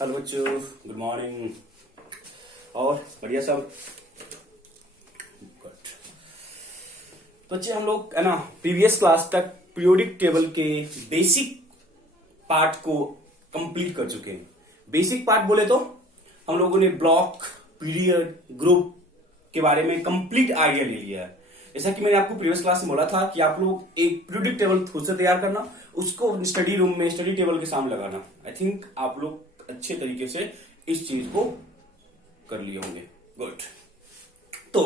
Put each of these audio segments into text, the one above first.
Hello बच्चों, good morning. और बढ़िया सब। गुड। तो बच्चे हम लोग है ना प्रीवियस क्लास तक पीरियोडिक टेबल के बेसिक पार्ट को कंप्लीट कर चुके हैं। बेसिक पार्ट बोले तो हम लोगों ने ब्लॉक, पीरियड, ग्रुप के बारे में कंप्लीट आइडिया ले लिया है। जैसा कि मैंने आपको प्रीवियस क्लास में बोला था कि आप लोग एक पीरियोडिक टेबल खुद से तैयार करना, उसको स्टडी रूम में स्टडी टेबल के सामने लगाना। आई थिंक आप लोग अच्छे तरीके से इस चीज को कर लिए होंगे। गुड। तो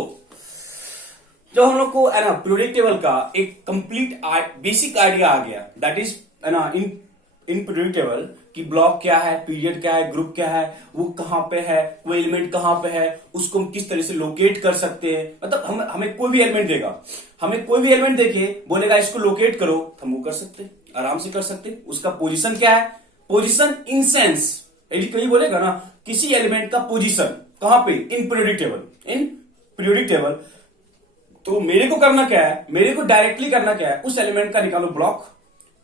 जब हम लोग को है ना पीरियोडिक टेबल का एक कंप्लीट बेसिक आइडिया आ गया, दैट इज है ना इन पीरियोडिक टेबल कि ब्लॉक क्या है, पीरियड क्या है, ग्रुप क्या है, वो कहां पे है, वो एलिमेंट कहां पे है, उसको हम किस तरह से लोकेट कर सकते हैं। मतलब हमें कोई भी एलिमेंट देगा, हमें कोई भी एलिमेंट देके बोलेगा इसको लोकेट करो, हम वो कर सकते हैं, आराम से कर सकते हैं। उसका पोजीशन क्या है, पोजीशन इन सेंस, यदि कहीं बोलेगा ना किसी एलिमेंट का पोजीशन कहां पे, इन पीरियोडिक टेबल, तो मेरे को करना क्या है, मेरे को डायरेक्टली करना क्या है, उस एलिमेंट का निकालो ब्लॉक,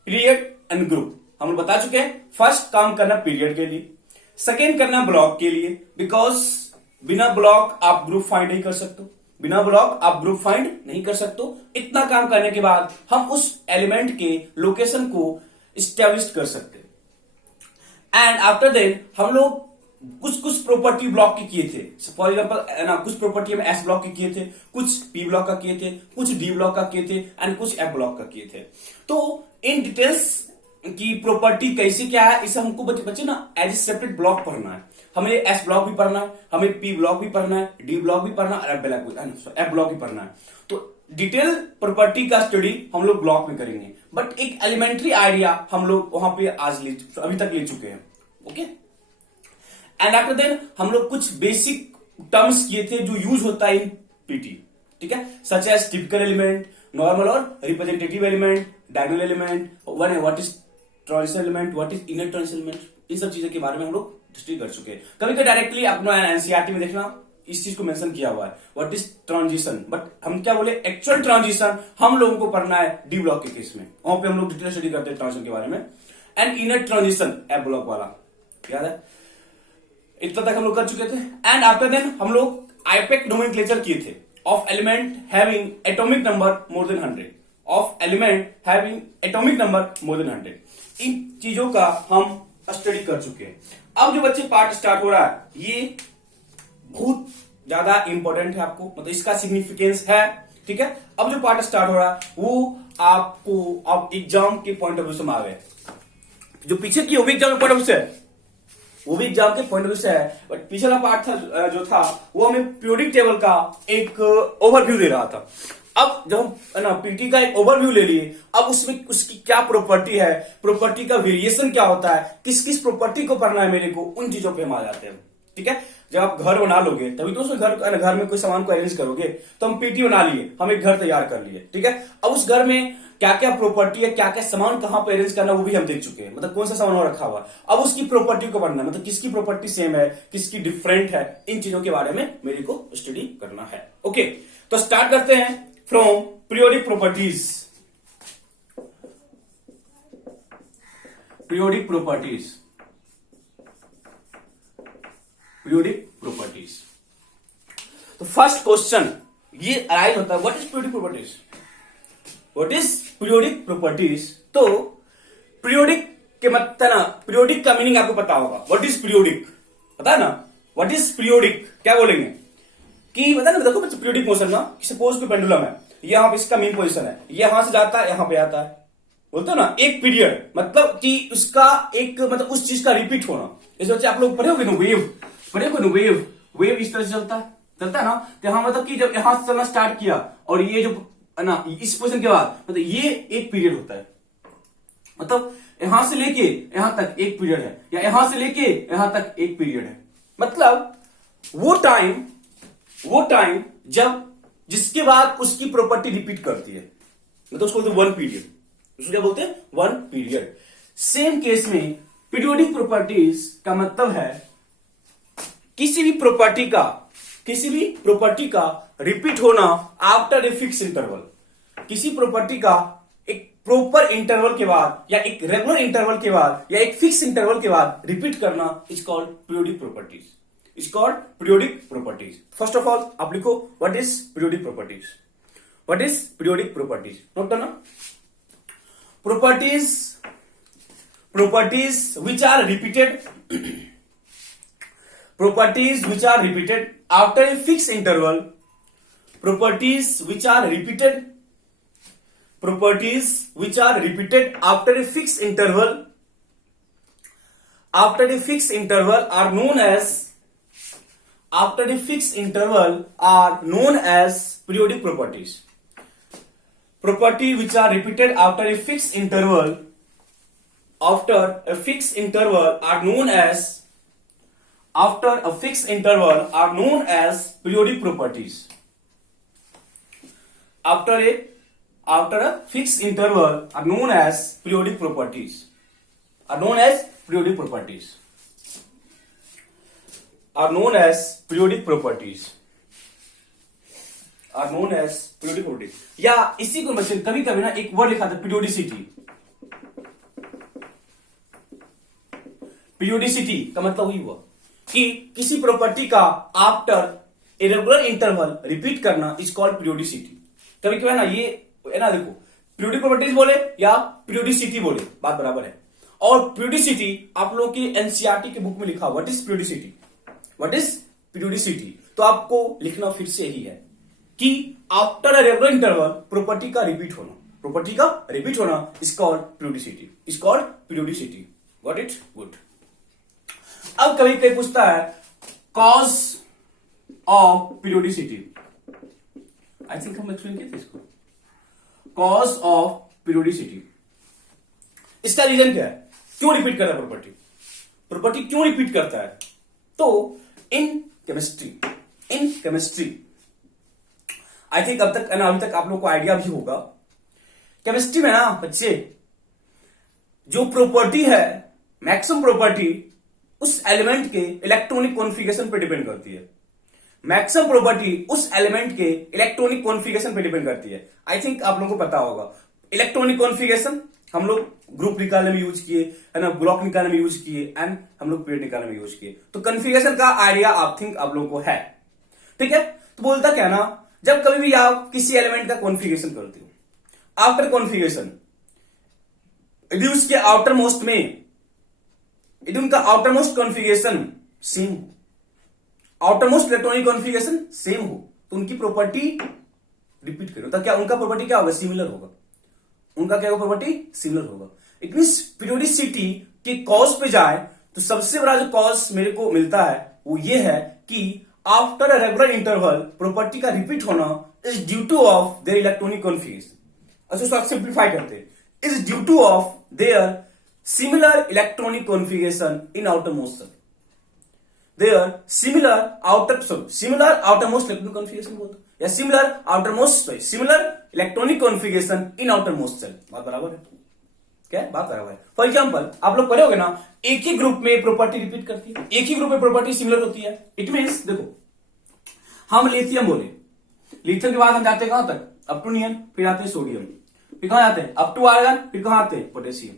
पीरियड एंड ग्रुप। हम लोग बता चुके हैं फर्स्ट काम करना पीरियड के लिए, सेकेंड करना ब्लॉक के लिए, बिकॉज बिना ब्लॉक आप ग्रुप फाइंड नहीं कर सकते, बिना ब्लॉक आप ग्रुप फाइंड नहीं कर सकते। इतना काम करने के बाद हम उस एलिमेंट के लोकेशन को स्टैब्लिश कर सकते हैं। एंड आफ्टर देन हम लोग कुछ प्रॉपर्टी ब्लॉक के किए थे। फॉर एग्जाम्पल ना कुछ प्रॉपर्टी हम एस ब्लॉक के किए थे, कुछ पी ब्लॉक का किए थे, कुछ डी ब्लॉक का किए थे एंड कुछ एफ ब्लॉक का किए थे। तो इन डिटेल्स की प्रॉपर्टी कैसे क्या है, इसे हमको बच्चे ना एज ए सेपरेट ब्लॉक पढ़ना है। हमें एस ब्लॉक भी पढ़ना है, हमें पी ब्लॉक भी पढ़ना है, डी ब्लॉक भी पढ़ना है, एफ ब्लॉक भी पढ़ना है। तो डिटेल प्रॉपर्टी का स्टडी हम लोग ब्लॉक में करेंगे, बट एक एलिमेंट्री आइडिया हम लोग वहां पे अभी तक ले चुके हैं। ओके। एंड आफ्टर देन हम लोग कुछ बेसिक टर्म्स किए थे जो यूज होता है इन पीटी, ठीक है, such as typical element, normal और representative element, diagonal element, what is transition element, what is inner transition element, इन सब चीजों के बारे में हम लोग स्टडी कर चुके हैं। कभी कभी डायरेक्टली अपना एनसीईआरटी में देखना इस चीज को मेंशन किया हुआ है, व्हाट इज ट्रांजिशन, बट हम क्या बोले, एक्चुअल ट्रांजिशन हम लोगों को पढ़ना है डी ब्लॉक के केस में, वहां पे हम लोग डिटेल स्टडी करते हैं ट्रांजिशन के बारे में। And inner transition F block वाला याद है, इतना तक हम लोग कर चुके थे। एंड आफ्टर देन हम लोग आईपेक नोमेनक्लेचर किए थे of element having atomic number more than 100, of element having atomic number more than 100। इन चीजों का हम स्टडी कर चुके हैं। अब जो बच्चे पार्ट स्टार्ट हो रहा है, ये बहुत ज्यादा इंपॉर्टेंट है आपको, मतलब इसका सिग्निफिकेंस है, ठीक है। अब जो पार्ट स्टार्ट हो रहा है वो आपको अब एग्जाम के पॉइंट ऑफ व्यू से मार है, जो पीछे की वो भी एग्जाम के पॉइंट ऑफ व्यू से है, वो भी एग्जाम के पॉइंट ऑफ व्यू से है, बट पिछला पार्ट था जो था वो हमें पीरियोडिक टेबल का एक ओवरव्यू दे रहा था। अब जब हम ना पीटी का एक ओवरव्यू ले लिए, अब उसमें उसकी क्या प्रॉपर्टी है, प्रॉपर्टी का वेरिएशन क्या होता है, किस किस प्रॉपर्टी को पढ़ना है मेरे को, उन चीजों पे हम आ जाते हैं, ठीक है। जब आप घर बना लोगे तभी तो उसमें घर में कोई सामान को अरेंज करोगे, तो हम पीटी बना लिए, हम एक घर तैयार कर लिए, ठीक है। अब उस घर में क्या क्या प्रॉपर्टी है, क्या क्या सामान कहां पे अरेंज करना, वो भी हम देख चुके हैं, मतलब कौन सा सामान वहां रखा हुआ। अब उसकी प्रॉपर्टी को पढ़ना है, मतलब किसकी प्रॉपर्टी सेम है, किसकी डिफरेंट है, इन चीजों के बारे में मेरे को स्टडी करना है। ओके, तो स्टार्ट करते हैं from periodic properties. Periodic properties, periodic properties. तो फर्स्ट क्वेश्चन ये अराइज होता है, what is periodic properties, what is periodic properties. तो पीरियोडिक के मतलब ना, पीरियोडिक का मीनिंग आपको पता होगा, व्हाट इज पीरियोडिक पता है ना, व्हाट इज पीरियोडिक क्या बोलेंगे कि बता ना, देखो बच्चे पीरियोडिक मोशन ना, सपोज कोई पेंडुलम है, यहां पे इसका मेन पोजीशन है, यहां से जाता है यहां पे आता है, बोलते हो ना एक पीरियड, मतलब कि उसका एक मतलब उस चीज का रिपीट होना। जैसे बच्चे आप लोग पढ़े होगे ना वेव, पढ़े होगे ना वेव इस तरह से चलता है ना, तो यहां मतलब कि जब यहां से चलना स्टार्ट किया और ये जो ना इस पोजीशन के बाद मतलब ये एक पीरियड होता है, मतलब यहां से लेके यहां तक एक पीरियड है, या यहां से लेके यहां तक एक पीरियड है, मतलब वो टाइम जब जिसके बाद उसकी प्रॉपर्टी रिपीट करती है, मतलब उसको बोलते हैं वन पीरियड, उसको क्या बोलते हैं, वन पीरियड। सेम केस में पीरियोडिक प्रॉपर्टीज का मतलब है किसी भी प्रॉपर्टी का रिपीट होना आफ्टर ए फिक्स इंटरवल, किसी प्रॉपर्टी का एक प्रॉपर इंटरवल के बाद या एक रेगुलर इंटरवल के बाद या एक फिक्स इंटरवल के बाद रिपीट करना is called periodic properties, is called periodic properties. First of all आप लिखो what is periodic properties, what is periodic properties, note करना। properties which are repeated properties which are repeated after a fixed interval, properties which are repeated after a fixed interval are known as periodic properties. Property which are repeated after a fixed interval are known as periodic properties. After a fixed interval are known as periodic properties. Are known as periodic properties. Are known as periodic properties. Are known as periodic properties. या इसी को question कभी कभी ना एक word लिखा था periodicity. Periodicity का मतलब हुई हुआ कि किसी प्रॉपर्टी का after a regular interval repeat करना इज कॉल्ड पीरियोडिसिटी। कभी कभी ना ये है ना, देखो पीरियोडिक प्रॉपर्टीज बोले या पीरियोडिसिटी बोले बात बराबर है। और पीरियोडिसिटी आप लोगों की एनसीईआरटी के बुक में लिखा what is periodicity, what is periodicity. तो आपको लिखना फिर से ही है कि after a regular interval property का रिपीट होना is called periodicity, is called periodicity. Got it, good. अब कभी कोई पूछता है cause of periodicity, I think हम एक्सप्लेन किए थे इसको। कॉज ऑफ पीरियोडिसिटी, इसका रीजन क्या है, क्यों रिपीट करता है प्रॉपर्टी क्यों रिपीट करता है। तो इन केमिस्ट्री आई थिंक अभी तक आप लोग को आइडिया भी होगा। केमिस्ट्री में ना बच्चे जो प्रॉपर्टी है, मैक्सिमम प्रॉपर्टी उस एलिमेंट के इलेक्ट्रॉनिक कॉन्फ़िगरेशन पे डिपेंड करती है। मैक्सिमम प्रॉपर्टी उस एलिमेंट के इलेक्ट्रॉनिक कॉन्फ़िगरेशन पे डिपेंड करती है। आई थिंक आप लोगों को पता होगा इलेक्ट्रॉनिक कॉन्फ़िगरेशन हम लोग ग्रुप निकालने में यूज किए है ना, ब्लॉक निकालने में यूज किए एंड हम लोग पेड़ निकालने में यूज किए। तो कॉन्फ़िगरेशन का आइडिया आप लोगों को है, ठीक है। तो बोलता क्या ना, जब कभी भी आप किसी एलिमेंट का कॉन्फ़िगरेशन करते हो, आफ्टर कॉन्फ़िगरेशन यदि उसके आउटर मोस्ट में यदि उनका आउटर मोस्ट कॉन्फ़िगरेशन सेम हो, outer most electronic configuration same हो, तो उनकी प्रॉपर्टी रिपीट करो। तो क्या उनका प्रॉपर्टी क्या होगा, सिमिलर होगा। उनका क्या होगा, प्रॉपर्टी सिमिलर होगा। इट मींस पीरियोडिसिटी के कॉज पे जाए तो सबसे बड़ा जो कॉज मेरे को मिलता है वो ये है कि after a regular interval property का रिपीट होना is due to of their electronic configuration. अच्छा उसको सिंप्लीफाई करते हैं, is due to of their similar electronic configuration in outermost shell. Their similar outermost electronic configuration बोलते या similar electronic configuration in outermost shell. बात बराबर है, क्या है, बात बराबर है। फॉर एग्जांपल आप लोग पढ़े होगे ना, एक ही ग्रुप में प्रॉपर्टी रिपीट करती है, एक ही ग्रुप में प्रॉपर्टी सिमिलर होती है। इट मींस देखो हम लिथियम बोले, लिथियम के बाद हम जाते हैं कहां तक, अप टू नियन, फिर आते हैं सोडियम, फिर कहां जाते हैं अप टू आर्गन, फिर कहां आते हैं पोटेशियम।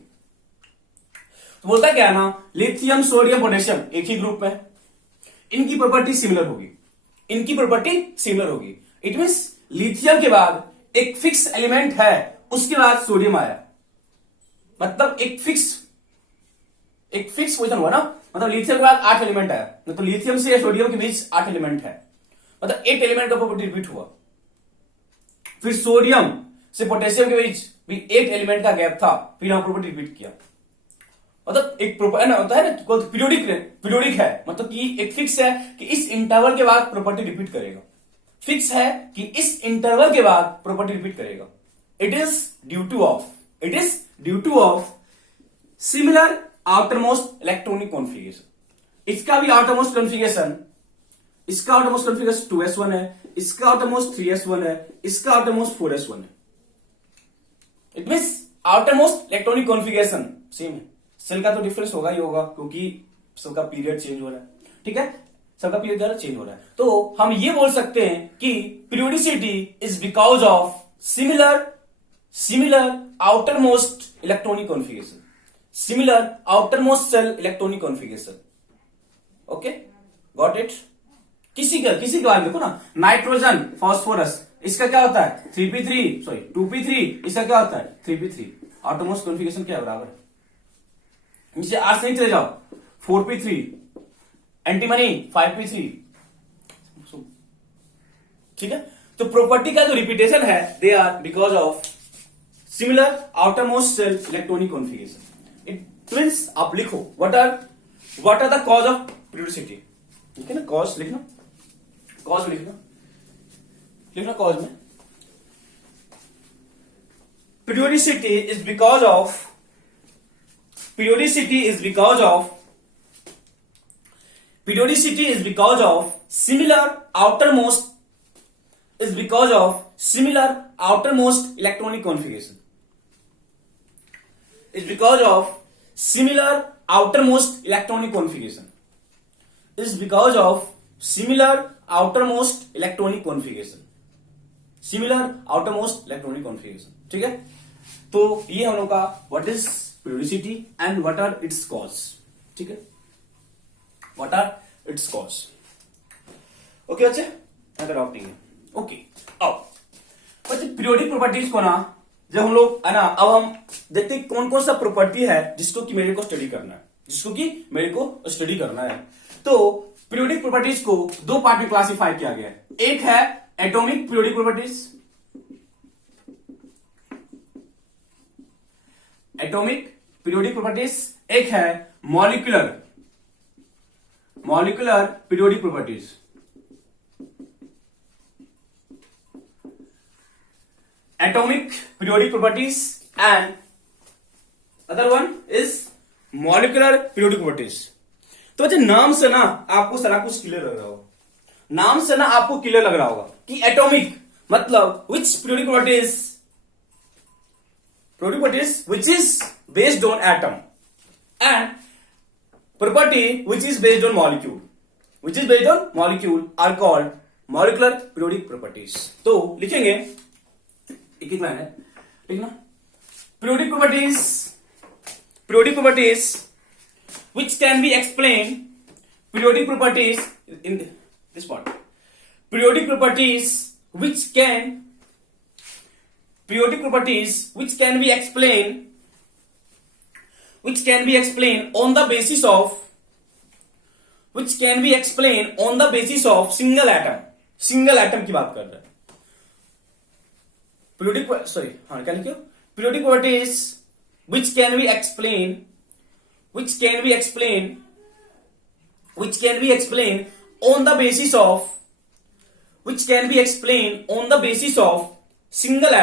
तो बोलता क्या है ना, लिथियम सोडियम पोटेशियम एक ही ग्रुप में, इनकी प्रॉपर्टी सिमिलर होगी। इट मींस लिथियम के बाद एक फिक्स एलिमेंट है, उसके बाद सोडियम आया, मतलब एक फिक्स पोजीशन हुआ ना, मतलब लिथियम के बाद 8 एलिमेंट आया, तो लिथियम से या सोडियम के बीच 8 एलिमेंट है, मतलब 8 एलिमेंट का प्रॉपर्टी रिपीट हुआ। फिर सोडियम से पोटेशियम के बीच भी 8 एलिमेंट का गैप था, फिर यहां प्रॉपर्टी रिपीट किया। मतलब एक होता है ना पीरियोडिक है, मतलब कि एक फिक्स है कि इस इंटरवल के बाद प्रॉपर्टी रिपीट करेगा, फिक्स है कि इस इंटरवल के बाद प्रॉपर्टी रिपीट करेगा। It is due to of similar outermost electronic configuration. इसका भी आउटरमोस्ट कॉन्फ़िगरेशन 2s1 है, इसका आउटरमोस्ट 3s1 है, इसका आउटरमोस्ट 4s1 है। It means outermost electronic configuration same है। सेल का तो डिफरेंस होगा ही होगा, क्योंकि सबका पीरियड चेंज हो रहा है, ठीक है, सबका पीरियड चेंज हो रहा है। तो हम ये बोल सकते हैं कि periodicity is because of similar similar outermost electronic configuration, similar outermost shell electronic configuration. Okay, got it. किसी के बारे में देखो ना, नाइट्रोजन फास्फोरस, इसका क्या होता है 3p3, सॉरी 2p3, इसका क्या होता है 3p3। आउटरमोस्ट कॉन्फ़िगरेशन क्या है बराबर, नीचे आर से नहीं चले जाओ, 4p3, एंटीमनी 5p3। ठीक है, तो प्रॉपर्टी का जो रिपीटेशन है they are because of similar outermost shell electronic configuration. It means आप लिखो what are the cause of periodicity. ठीक है ना, कॉज लिखना, कॉज में लिखना कॉज में periodicity is because of similar outermost electronic configuration, is because of similar outermost electronic configuration, is because of similar outermost electronic configuration, similar outermost electronic configuration। ठीक है, तो ये हम लोग का what is periodicity and what are its cause. ठीक है, what are its cause. Okay बच्चे, अगर डाउट नहीं है। ओके, अब बच्चे पीरियोडिक प्रॉपर्टीज को ना जब हम लोग है ना, अब हम देखते हैं कौन कौन सा प्रॉपर्टी है जिसको कि मेरे को स्टडी करना है, तो पीरियोडिक प्रॉपर्टीज को दो पार्ट में क्लासिफाई किया गया है। एक है atomic periodic properties, atomic periodic properties, एक है molecular periodic properties. Atomic periodic properties and other one is molecular periodic properties. तो बच्चे नाम से ना आपको सारा कुछ क्लियर लग रहा होगा, नाम से ना आपको क्लियर लग रहा होगा कि एटॉमिक मतलब विच periodic properties which is based on atom and property which is based on molecule are called molecular periodic properties। तो लिखेंगे एक एक लाइन है, ठीक ना। periodic properties which can be explained, periodic properties in this part, periodic properties which can be explained on the basis of single atom की बात कर रहे हैं। periodic properties which can be explained on the basis of single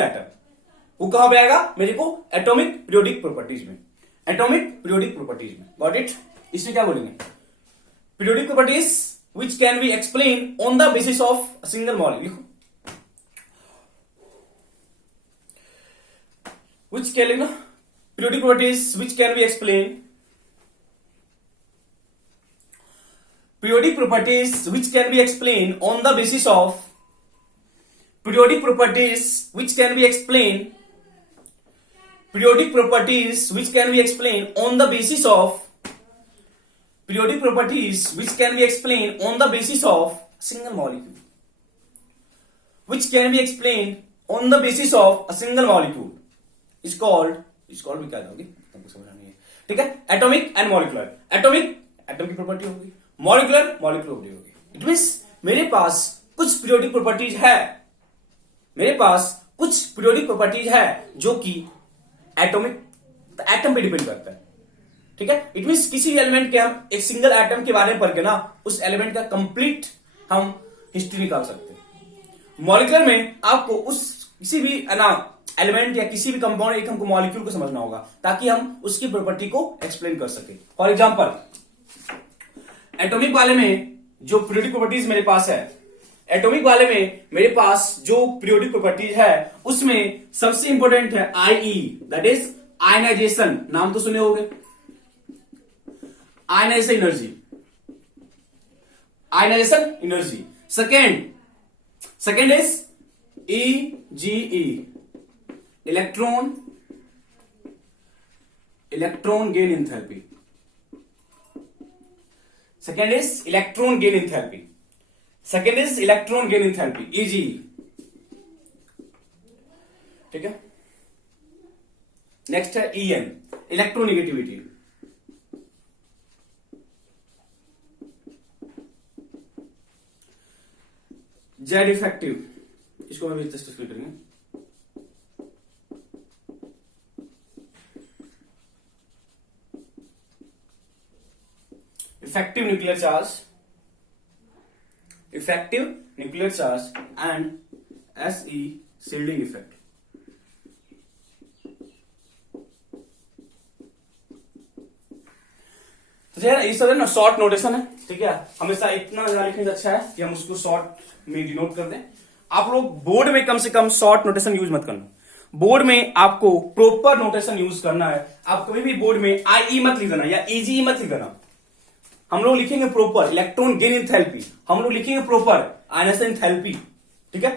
atom, वो कहां पे आएगा मेरे को एटॉमिक पीरियोडिक प्रॉपर्टीज में, गॉट इट। इसमें क्या बोलेंगे, periodic properties which can be explain on the basis of single molecule, which क्या लेना, periodic properties which can be explain, periodic properties which can be explained on the basis of periodic properties which can be explained on the basis of single molecule, which can be explained on the basis of a single molecule is called भी क्या होगी तुमको समझ नहीं है, ठीक है। Atomic and molecular, atomic atom की प्रॉपर्टी होगी, मॉलिक्यूलर प्रॉपर्टी होगी। इट मींस मेरे पास कुछ पीरियोडिक प्रॉपर्टीज है जो कि एटम पे डिपेंड करता है, ठीक है। इट मींस किसी भी एलिमेंट के हम एक सिंगल एटम के बारे में पढ़ के ना उस एलिमेंट का कंप्लीट हम हिस्ट्री निकाल सकते हैं। मॉलिक्यूलर में आपको उस किसी भी एलिमेंट या किसी भी कंपाउंड एक हमको मॉलिक्यूल को समझना होगा ताकि हम उसकी प्रॉपर्टी को एक्सप्लेन कर सके। फॉर एग्जांपल एटॉमिक वाले में जो पीरियोडिक प्रॉपर्टीज मेरे पास है, एटॉमिक वाले में मेरे पास जो पीरियोडिक प्रॉपर्टीज है उसमें सबसे इंपॉर्टेंट है IE, दैट इज आयनाइजेशन, नाम तो सुने होंगे, ionization energy. Second second is EGE, electron gain enthalpy. Second is electron gain enthalpy, second is electron gain enthalpy, EGE। ठीक है, नेक्स्ट है EN, इलेक्ट्रोनेगेटिविटी। जेड इफेक्टिव, इसको हम डिस्कस करेंगे। Effective nuclear charge, effective nuclear charge and SE shielding effect. तो यार ये सब है ना शॉर्ट नोटेशन है, ठीक है। हमेशा इतना ज्यादा लिखने से अच्छा है कि हम उसको शॉर्ट में डिनोट कर दें। आप लोग बोर्ड में कम से कम शॉर्ट नोटेशन यूज मत करना, बोर्ड में आपको प्रॉपर नोटेशन यूज करना है। आप कभी भी बोर्ड में IE मत लिख देना या EGE मत लिख देना। हम लोग लिखेंगे प्रॉपर इलेक्ट्रॉन गेन एंथैल्पी, हम लोग लिखेंगे प्रॉपर आयनाइजेशन एंथैल्पी, ठीक है।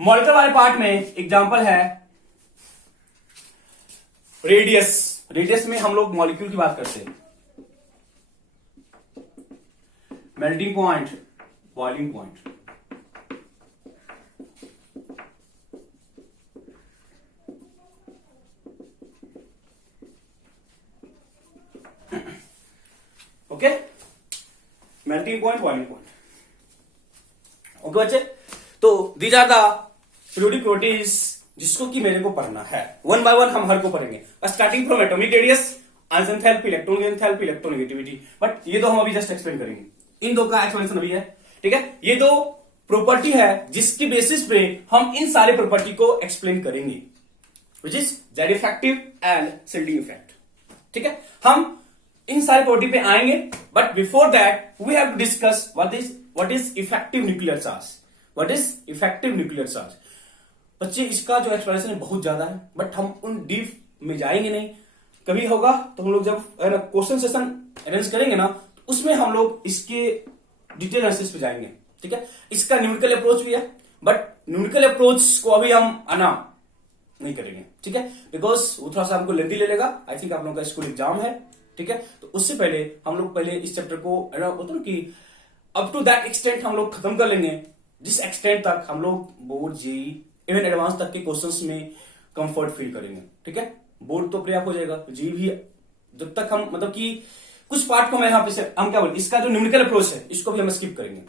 मॉलिक्यूलर वाले पार्ट में एग्जांपल है रेडियस, रेडियस में हम लोग मॉलिक्यूल की बात करते हैं। Melting point, boiling point, okay, melting point, boiling point, okay बच्चे। तो these are the periodic properties जिसको कि मेरे को पढ़ना है, वन बाय वन हम हर को पढ़ेंगे, starting from atomic radius, ionization enthalpy, electron gain enthalpy, electronegativity. But ये दो हम अभी जस्ट एक्सप्लेन करेंगे, इन दो का एक्सप्लेनेशन अभी है, ठीक है। ये दो प्रॉपर्टी है जिसकी बेसिस पे हम इन सारे प्रॉपर्टी को एक्सप्लेन करेंगे, which is Z effective and shielding effect, ठीक है। हम इन सारे प्रॉपर्टी पे आएंगे, but before that we have to discuss what is effective nuclear charge, what is effective nuclear charge. बच्चे इसका जो एक्सप्लेनेशन है बहुत ज्यादा है, बट हम उन डीप में जाएंगे नहीं। कभी होगा तो हम लोग जब क्वेश्चन सेशन अरेंज करेंगे ना, तो उसमें हम लोग इसके डिटेल एनालिसिस पे जाएंगे, ठीक है। इसका न्यूमेरिकल अप्रोच भी है, बट न्यूमेरिकल अप्रोच को अभी हम नहीं करेंगे, ठीक है, बिकॉज वो थोड़ा सा हमको लेंथी ले लेगा। आई थिंक आप लोगों का स्कूल एग्जाम है, ठीक है। तो उससे पहले हम लोग पहले इस चैप्टर को होता ना कि अप टू दैट एक्सटेंट हम लोग खत्म कर लेंगे, जिस एक्सटेंट तक हम लोग बोर्ड जेई इवन एडवांस तक के क्वेश्चंस में कंफर्ट फील करेंगे, ठीक है। बोर्ड तो पर्याप्त हो जाएगा, जी भी जब तक हम मतलब कि कुछ पार्ट को मैं यहाँ पे हम क्या बोले, इसका जो न्यूमेरिकल अप्रोच है इसको भी हम स्किप करेंगे।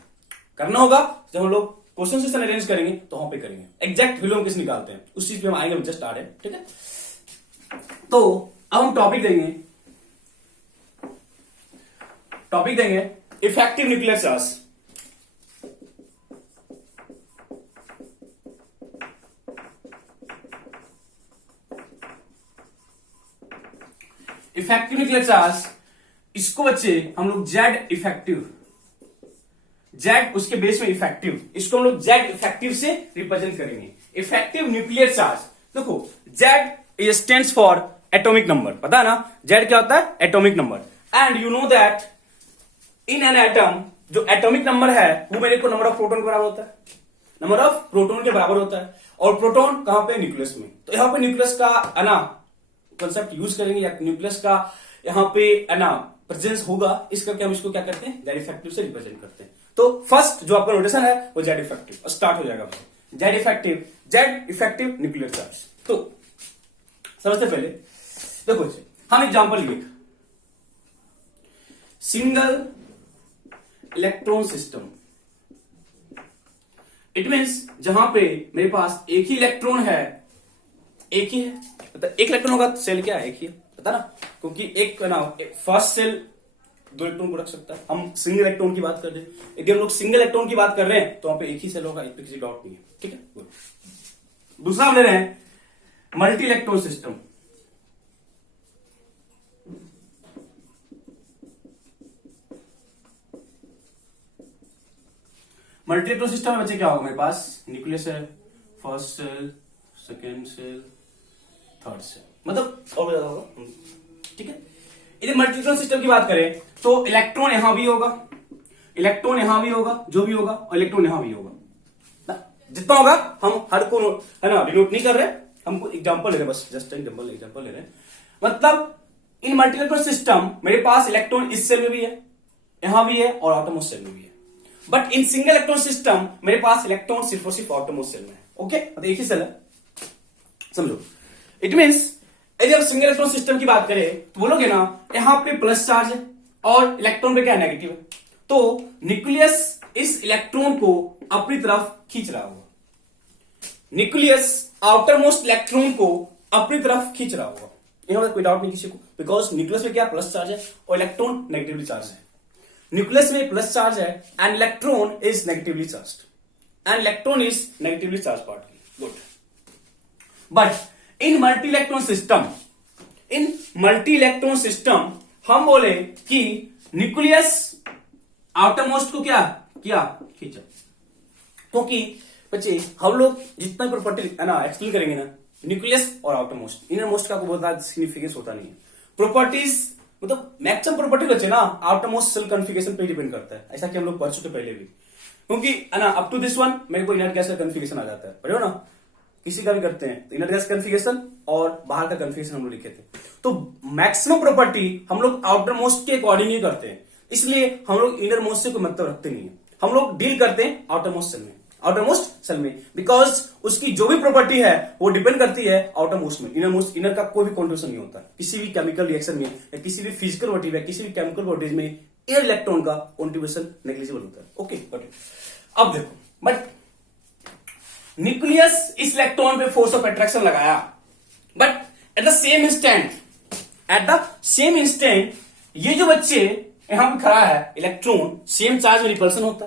करना होगा जब हम लोग क्वेश्चन सेशन अरेंज करेंगे तो वहां पे करेंगे, एग्जैक्ट वैल्यू हम कैसे निकालते हैं उस चीज पे हम आएंगे, जस्ट स्टार्ट है, ठीक है। तो अब हम टॉपिक देंगे effective nuclear charge. Effective nuclear charge, इसको बच्चे हम लोग जेड इफेक्टिव, जेड उसके बेस में इफेक्टिव, इसको हम लोग जेड इफेक्टिव से रिप्रेजेंट करेंगे। इफेक्टिव न्यूक्लियर चार्ज देखो, Z stands for atomic number, पता है ना जेड क्या होता है, atomic number. And you know that in an atom जो एटॉमिक नंबर है वो मेरे को नंबर ऑफ प्रोटॉन के बराबर होता है, नंबर ऑफ प्रोटॉन के बराबर होता है। और प्रोटॉन कहां पे, न्यूक्लियस में। तो यहां पे न्यूक्लियस का कंसेप्ट यूज करेंगे, या न्यूक्लियस का यहाँ पे प्रेजेंस होगा, इस करके हम इसको क्या करते हैं, जेड इफेक्टिव से रिप्रेजेंट करते हैं। तो फर्स्ट जो आपका नोटेशन है वो जेड इफेक्टिव स्टार्ट हो जाएगा, जेड इफेक्टिव न्यूक्लियर चार्ज। तो सबसे पहले देखो हम एग्जांपल लिए, single electron system, it means जहां पे मेरे पास एक ही इलेक्ट्रॉन है, एक ही है, मतलब एक इलेक्ट्रॉन होगा तो सेल क्या है, एक ही है, पता ना, क्योंकि एक फर्स्ट सेल दो इलेक्ट्रॉन को रख सकता है। हम सिंगल इलेक्ट्रॉन की बात कर रहे हैं, यदि हम लोग सिंगल इलेक्ट्रॉन की बात कर रहे हैं तो वहां पे एक ही सेल होगा, एक पे किसी डॉट नहीं है, ठीक है। दूसरा हम ले रहे हैं multi electron system. Multi electron system में बच्चे क्या होगा, मेरे पास न्यूक्लियस है, first shell, second shell, third shell, मतलब और ज्यादा होगा, ठीक है। यदि मल्टी इलेक्ट्रॉन सिस्टम की बात करें तो इलेक्ट्रॉन यहां भी होगा, इलेक्ट्रॉन यहां भी होगा, जो भी होगा, और इलेक्ट्रॉन यहां भी होगा। जितना होगा हम हर को है ना डिनोट नहीं कर रहे, हमको एग्जांपल ले रहे, बस जस्ट एग्जांपल ले रहे हैं। मतलब इन मल्टी इलेक्ट्रॉन सिस्टम मेरे पास इलेक्ट्रॉन इस सेल में भी है, यहां भी है और आउटरमोस्ट सेल में भी है। But in single electron system मेरे पास इलेक्ट्रॉन सिर्फ और सिर्फ आउटरमोस्ट सेल में है। ओके, मतलब एक ही सेल है, समझो। इट मीन्स यदि आप सिंगल इलेक्ट्रॉन सिस्टम की बात करें तो बोलोगे ना यहां पे प्लस चार्ज है और इलेक्ट्रॉन पे क्या नेगेटिव है, तो न्यूक्लियस इस इलेक्ट्रॉन को अपनी तरफ खींच रहा होगा, न्यूक्लियस आउटर मोस्ट इलेक्ट्रॉन को अपनी तरफ खींच रहा होगा। यहां कोई डाउट नहीं किसी को, बिकॉज न्यूक्लियस में क्या प्लस चार्ज है और इलेक्ट्रॉन नेगेटिवली चार्ज है। न्यूक्लियस में प्लस चार्ज है and electron is negatively charge and electron is negatively charge particle. Good, but in multi electron system हम बोले कि न्यूक्लियस आउटर मोस्ट को क्या खींचा, क्योंकि बच्चे हम लोग जितना प्रॉपर्टी है ना एक्सप्लेन करेंगे ना, न्यूक्लियस और आउटर मोस्ट इनर मोस्ट का बहुत ज्यादा सिग्निफिकेंस होता नहीं है। प्रॉपर्टीज मतलब मैक्सिमम प्रॉपर्टी बच्चे ना आउटर मोस्ट सेल कॉन्फ़िगरेशन पे डिपेंड करता है, ऐसा कि हम लोग पढ़ चुके पहले भी, क्योंकि है ना अप टू दिस वन मेरे को इनर गैस का कॉन्फ़िगरेशन आ जाता है, पढ़े हो ना, किसी का भी करते हैं तो इनर गैस कॉन्फ़िगरेशन और बाहर का कॉन्फ़िगरेशन हम लोग लिखे थे। तो मैक्सिमम प्रॉपर्टी हम लोग आउटर मोस्ट के अकॉर्डिंग ही करते हैं, इसलिए हम लोग इनर मोस्ट से कोई मतलब रखते नहीं है, हम लोग डील करते हैं आउटर मोस्ट सेल में, बिकॉज उसकी जो भी प्रॉपर्टी है वो डिपेंड करती है आउटर मोस्ट में। इनर का कोई भी कॉन्ट्रीब्यूशन नहीं होता किसी भी केमिकल रिएक्शन में या किसी भी फिजिकल प्रॉपर्टी में, किसी भी केमिकल प्रॉपर्टीज में एयर इलेक्ट्रॉन का कॉन्ट्रीब्यूशन नेग्लिजिबल होता है। ओके, अब देखो, बट न्यूक्लियस इस इलेक्ट्रॉन पे फोर्स ऑफ अट्रैक्शन लगाया, but at the same instant ये जो बच्चे यहां पे खड़ा है इलेक्ट्रॉन सेम चार्ज में रिपल्सन होता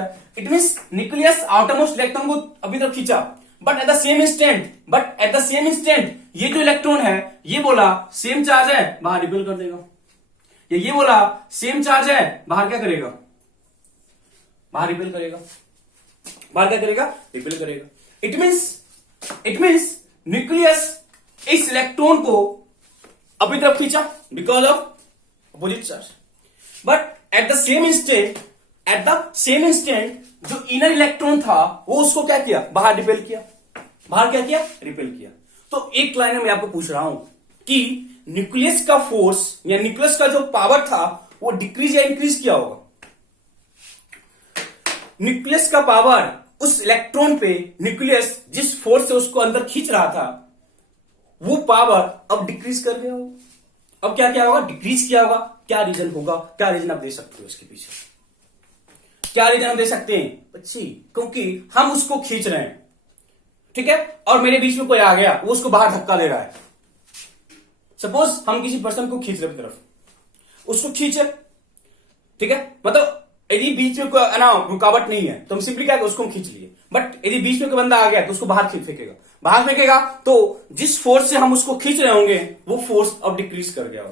है, it means nucleus outer most electron को अभी तक खींचा, but at the same instant ये जो इलेक्ट्रॉन है ये बोला सेम चार्ज है बाहर रिपेल कर देगा, ये बोला सेम चार्ज है बाहर क्या करेगा, बाहर रिपेल करेगा, रिपेल करेगा। इट मींस न्यूक्लियस इस इलेक्ट्रॉन को अभी तरफ खींचा because of opposite charge, but at the same instant जो इनर इलेक्ट्रॉन था वो उसको क्या किया, बाहर रिपेल किया, रिपेल किया। तो एक लाइन में मैं आपको पूछ रहा हूं कि न्यूक्लियस का फोर्स या न्यूक्लियस का जो पावर था वो डिक्रीज या इंक्रीज किया होगा, न्यूक्लियस का पावर उस इलेक्ट्रॉन पे न्यूक्लियस जिस फोर्स से उसको अंदर खींच रहा था वो पावर अब डिक्रीज कर गया होगा। अब क्या होगा, डिक्रीज किया होगा। क्या रीजन होगा, क्या रीजन आप दे सकते हो इसके पीछे, क्या रीजन हम दे सकते हैं बच्ची, क्योंकि हम उसको खींच रहे हैं, ठीक है, और मेरे बीच में कोई आ गया वो उसको बाहर धक्का दे रहा है। सपोज हम किसी पर्सन को खींच रहे तरफ, उसको खींचे, ठीक है, मतलब यदि बीच में कोई ना रुकावट नहीं है तो हम सिंपली क्या उसको खींच लिए, बट यदि बीच में कोई बंदा आ गया तो उसको बाहर फेंकेगा, तो जिस फोर्स से हम उसको खींच रहे होंगे वो फोर्स अब डिक्रीज कर गया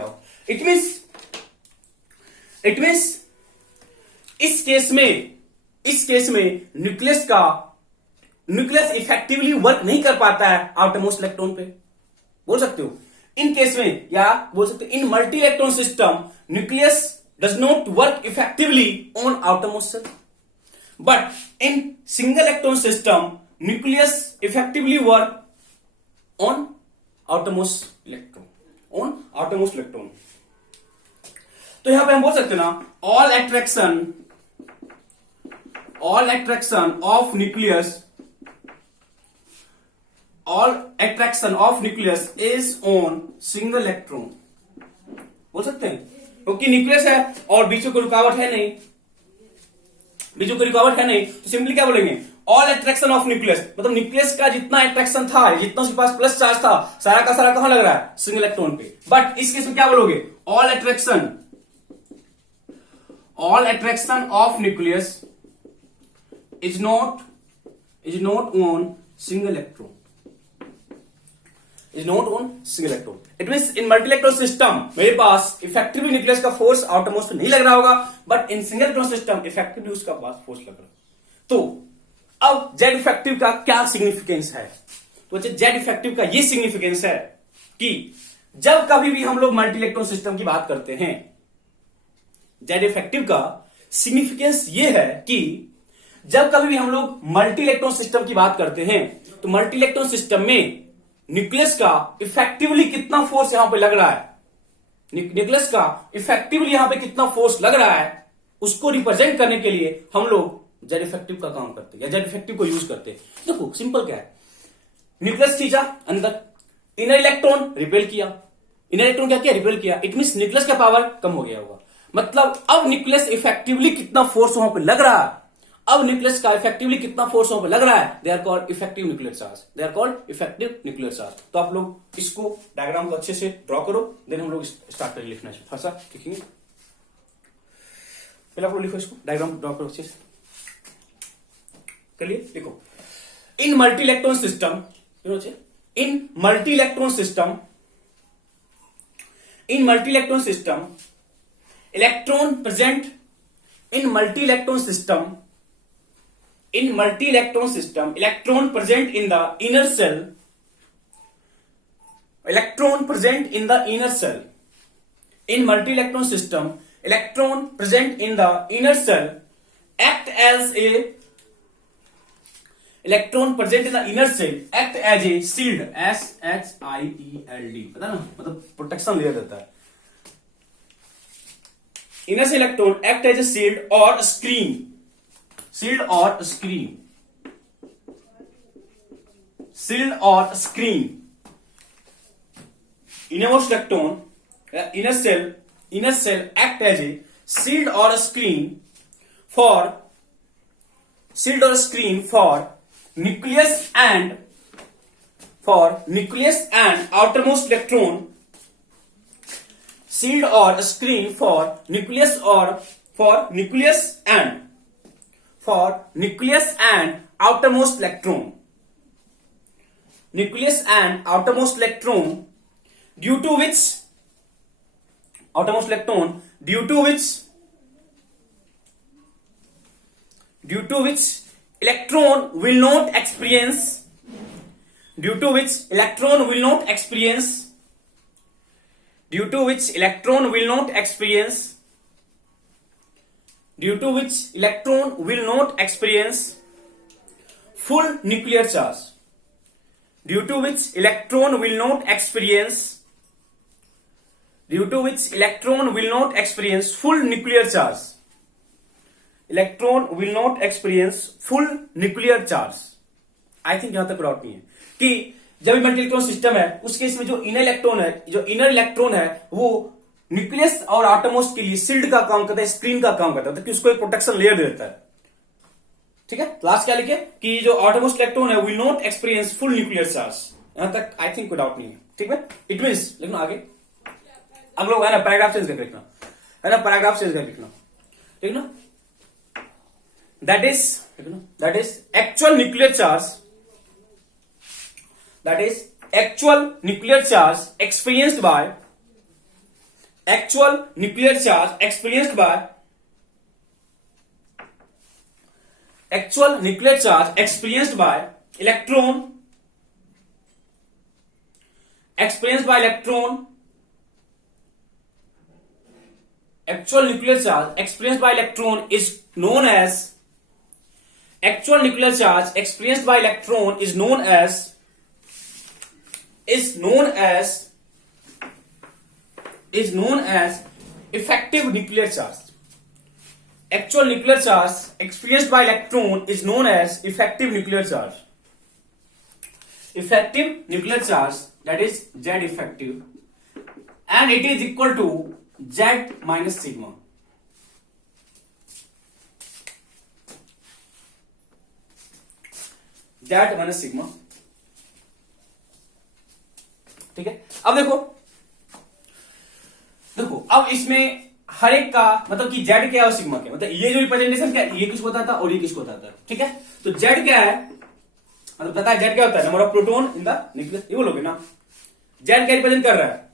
होगा, इट मींस इस केस में न्यूक्लियस इफेक्टिवली वर्क नहीं कर पाता है आउटर मोस्ट इलेक्ट्रॉन पे, बोल सकते हो इन केस में, या बोल सकते हो in multi electron system nucleus does not work effectively on outermost cell, but in single electron system nucleus effectively work on outermost electron, तो यहां पे हम बोल सकते हैं ना all attraction of nucleus is on single electron, बोल सकते हैं, क्योंकि न्यूक्लियस है और बीच में कोई रुकावट है नहीं, तो सिंपली क्या बोलेंगे, ऑल अट्रैक्शन ऑफ न्यूक्लियस, मतलब न्यूक्लियस का जितना अट्रैक्शन था, जितना उसके पास प्लस चार्ज था, सारा का सारा कहां लग रहा है, सिंगल इलेक्ट्रॉन पे। बट इस केस में क्या बोलोगे, all attraction of nucleus is not on single electron, it means in multi electron system मेरे पास इफेक्टिवली न्यूक्लियस का फोर्स आउटरमोस्ट पे नहीं लग रहा होगा, but in single electron system effectively उसका पास फोर्स लग रहा है। तो अब जेड इफेक्टिव का क्या सिग्निफिकेंस है, तो जेड इफेक्टिव का ये सिग्निफिकेंस है कि जब कभी भी हम लोग मल्टी इलेक्ट्रॉन सिस्टम की बात करते हैं, जेड इफेक्टिव का सिग्निफिकेंस ये है कि जब कभी भी हम लोग मल्टी इलेक्ट्रॉन सिस्टम की बात करते हैं तो मल्टी इलेक्ट्रॉन सिस्टम में न्यूक्लियस का इफेक्टिवली कितना फोर्स यहां पे लग रहा है, न्यूक्लियस का इफेक्टिवली यहां पे कितना फोर्स लग रहा है, उसको रिप्रेजेंट करने के लिए हम लोग जेड इफेक्टिव का काम करते हैं या जेड इफेक्टिव को यूज करते हैं। देखो सिंपल क्या है, न्यूक्लियस खींचा अंदर, इनर इलेक्ट्रॉन रिपेल किया, इनर इलेक्ट्रॉन क्या किया, रिपेल किया, इट मीन न्यूक्लियस का पावर कम हो गया होगा। मतलब अब न्यूक्लियस इफेक्टिवली कितना फोर्स वहां पे लग रहा है, अब न्यूक्लियस का इफेक्टिवली कितना फोर्स वहां पे लग रहा है, they are called effective nuclear charge, they are called effective nuclear charge. तो आप लोग इसको डायग्राम को अच्छे से ड्रॉ करो, देन हम लोग स्टार्ट करें लिखना, इसमें थोड़ा सा लिखेंगे। पहले आप लोग लिखो, इसको डायग्राम ड्रॉ करो अच्छे से, चलिए लिखो। In multi electron system, in multi electron system, in multi electron system electron present in multi-electron system, in multi-electron system, electron present in the inner cell, electron present in the inner cell, in multi-electron system, electron present in the inner cell act as a, electron present in the inner cell act as a shield, SHIELD, पता ना, मतलब protection layer देता है। Inner cell electron act as a shield or screen, shield or screen, shield or screen. Innermost electron, inner cell act as a shield or a screen for, shield or screen for nucleus and, for nucleus and outermost electron, shield or screen for nucleus or for nucleus and, for nucleus and outermost electron, nucleus and outermost electron, due to which, outermost electron, due to which electron will not experience, due to which electron will not experience, due to which electron will not experience, due to which electron will not experience full nuclear charge, due to which electron will not experience, due to which electron will not experience full nuclear charge, electron will not experience full nuclear charge। I think यहां तक doubt नहीं है कि जब multi electron system है उस case में जो इनर इलेक्ट्रॉन है, जो इनर इलेक्ट्रॉन है वो न्यूक्लियस और आटोमोस्ट के लिए शील्ड का काम करता है, स्क्रीन का काम करता है, तो उसको एक प्रोटेक्शन लेयर देता है। ठीक है, लास्ट क्या लिखे कि जो आटोमोस्ट इलेक्ट्रॉन है will not experience full nuclear charge. यहां तक आई थिंक कोई डाउट नहीं है। ठीक है, इट मीन्स लिखना आगे, अब लोग है ना पैराग्राफ चेंज कर लिखना, है ना, पैराग्राफ चेंज कर लिखना, ठीक ना। That is actual nuclear charge, that is actual nuclear charge experienced by, actual nuclear charge experienced by, actual nuclear charge experienced by electron, experienced by electron, actual nuclear charge experienced by electron is known as, actual nuclear charge experienced by electron is known as effective nuclear charge। Actual nuclear charge experienced by electron is known as effective nuclear charge, effective nuclear charge, that is Z effective, and it is equal to Z minus sigma, Z minus sigma। ठीक है, अब देखो अब इसमें हर एक का मतलब कि जेड क्या है और सिग्मा क्या, मतलब ये जो रिप्रेजेंटेशन क्या है, ये किसको बताता है और ये किसको बताता है। ठीक है, तो जेड क्या है, मतलब पता है जेड क्या होता है, number of proton in the nucleus, ये बोलोगे ना। जेड क्या रिप्रेजेंट कर रहा है,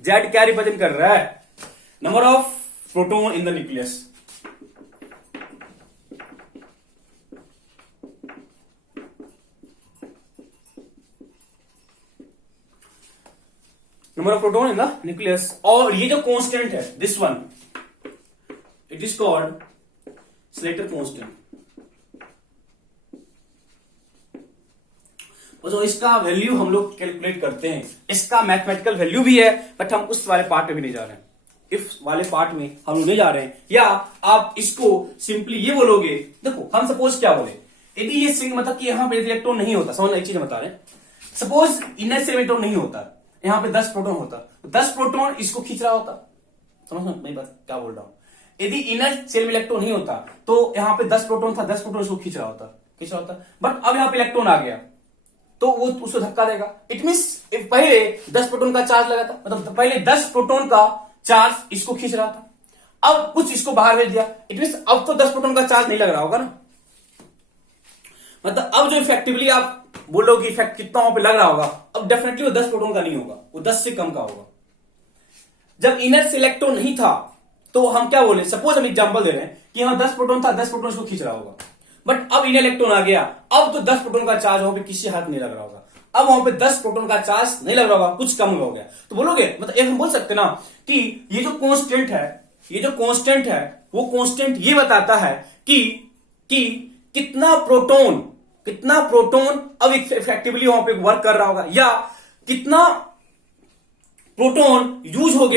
जेड क्या रिप्रेजेंट कर रहा है, number of proton in the nucleus. Number of proton in the nucleus, और ये जो कांस्टेंट है this one, it is called Slater constant. तो इसका वैल्यू हम लोग कैलकुलेट करते हैं, इसका मैथमेटिकल वैल्यू भी है, बट हम उस वाले पार्ट में भी नहीं जा रहे हैं, इफ वाले पार्ट में हम लोग नहीं जा रहे हैं। या आप इसको सिंपली ये बोलोगे, देखो हम सपोज क्या बोले, यदि ये सिंग मतलब कि यहां पे इलेक्ट्रॉन नहीं होता, समझ एक चीज बता रहे हैं, सपोज इनर से इलेक्ट्रॉन नहीं होता, यहां पे 10 प्रोटॉन होता, 10 प्रोटॉन इसको खींच रहा होता, समझ मेरी बात क्या बोल रहा हूं। यदि इनर सेल में इलेक्ट्रॉन नहीं होता तो यहां पे 10 प्रोटॉन था, 10 प्रोटॉन इसको खींच रहा होता, बट अब यहां पे इलेक्ट्रॉन आ गया तो वो उसको धक्का देगा। इट मीन्स पहले 10 प्रोटॉन का चार्ज लगा था, मतलब पहले 10 प्रोटॉन का चार्ज इसको खींच रहा था, अब कुछ इसको बाहर भेज दिया, इट मीन्स अब तो 10 प्रोटॉन का चार्ज नहीं लग रहा होगा ना, मतलब अब जो इफेक्टिवली आप बोलोगे इफेक्ट कितना वहां पे लग रहा होगा, अब डेफिनेटली वो 10 प्रोटॉन का नहीं होगा, वो 10 से कम का होगा। जब इनर से इलेक्ट्रॉन नहीं था तो हम क्या बोले, सपोज हम एग्जांपल दे रहे हैं कि यहां 10 प्रोटॉन था, 10 प्रोटॉन इसको खींच रहा होगा, बट अब इनर इलेक्ट्रॉन आ गया, अब तो 10 प्रोटॉन का चार्ज वहां पे किसी हाथ नहीं लग रहा होगा, अब वहां पे 10 प्रोटॉन का चार्ज नहीं लग रहा होगा, कुछ कम हो गया, तो बोलोगे मतलब एक हम बोल सकते ना कि ये जो कांस्टेंट है, ये जो कांस्टेंट है वो कांस्टेंट ये बताता है कि कितना प्रोटॉन अब इफेक्टिवली वहां पे वर्क कर रहा होगा, या कितना प्रोटॉन यूज हो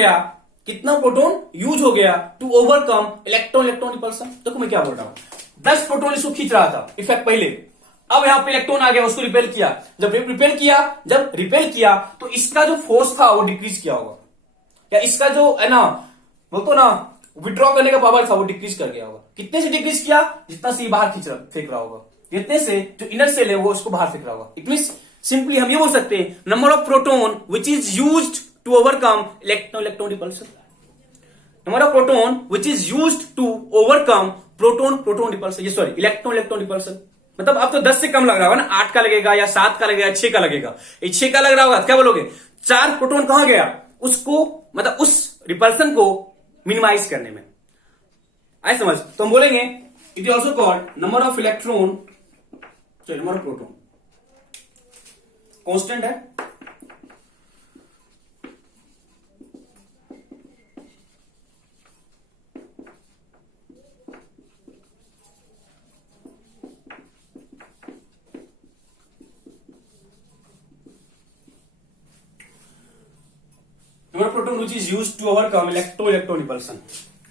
गया टू ओवरकम इलेक्ट्रॉन रिपल्सन। देखो मैं क्या बोल रहा हूं, 10 प्रोटॉन इसको खींच रहा था इफेक्ट पहले, अब यहां पे इलेक्ट्रॉन आ गया, उसको रिपेल किया, जब रिपेल किया तो इसका जो फोर्स था वो डिक्रीज किया होगा, या इसका जो है ना बोलतो ना विड्रॉ करने का पावर था वो डिक्रीज कर गया होगा। कितने से डिक्रीज किया, जितना से बाहर फेंक रहा होगा, जितने से जो इनर सेल है वो उसको बाहर फेंक रहा होगा। इट मींस सिंपली हम ये बोल सकते हैं number of proton which is used to overcome electron repulsion, number of proton which is used to overcome proton repulsion, ये सॉरी इलेक्ट्रॉन रिपल्सन। मतलब अब तो 10 से कम लग रहा होगा ना, 8 का लगेगा या 7 का लगेगा, 6 का लगेगा, 6 का लग रहा होगा, क्या बोलोगे 4 प्रोटॉन कहां गया, उसको मतलब उस रिपल्सन को मिनिमाइज करने में, आए समझ। तो हम बोलेंगे it is also called number of proton, constant है, number of proton which is used to overcome electron repulsion,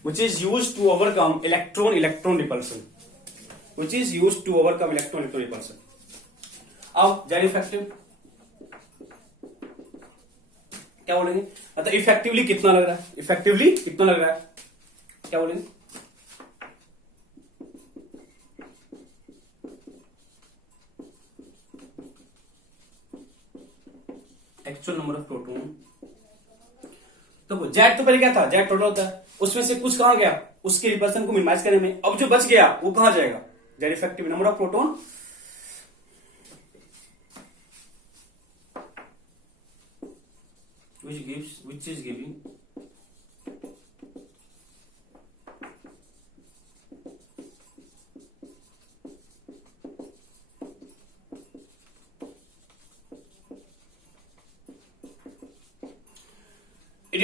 which is used to overcome electron repulsion, which is used to overcome electron repulsion। अब Z effective क्या बोलेंगे, मतलब effectively कितना लग रहा है, क्या बोलेंगे, एक्चुअल नंबर ऑफ प्रोटॉन। तो जेड तो पहले क्या था, जेड टोटल होता है, उसमें से कुछ कहां गया, उसके रिपल्सन को मिनिमाइज करने में, अब जो बच गया वो कहां जाएगा, Z effective number of proton which is giving it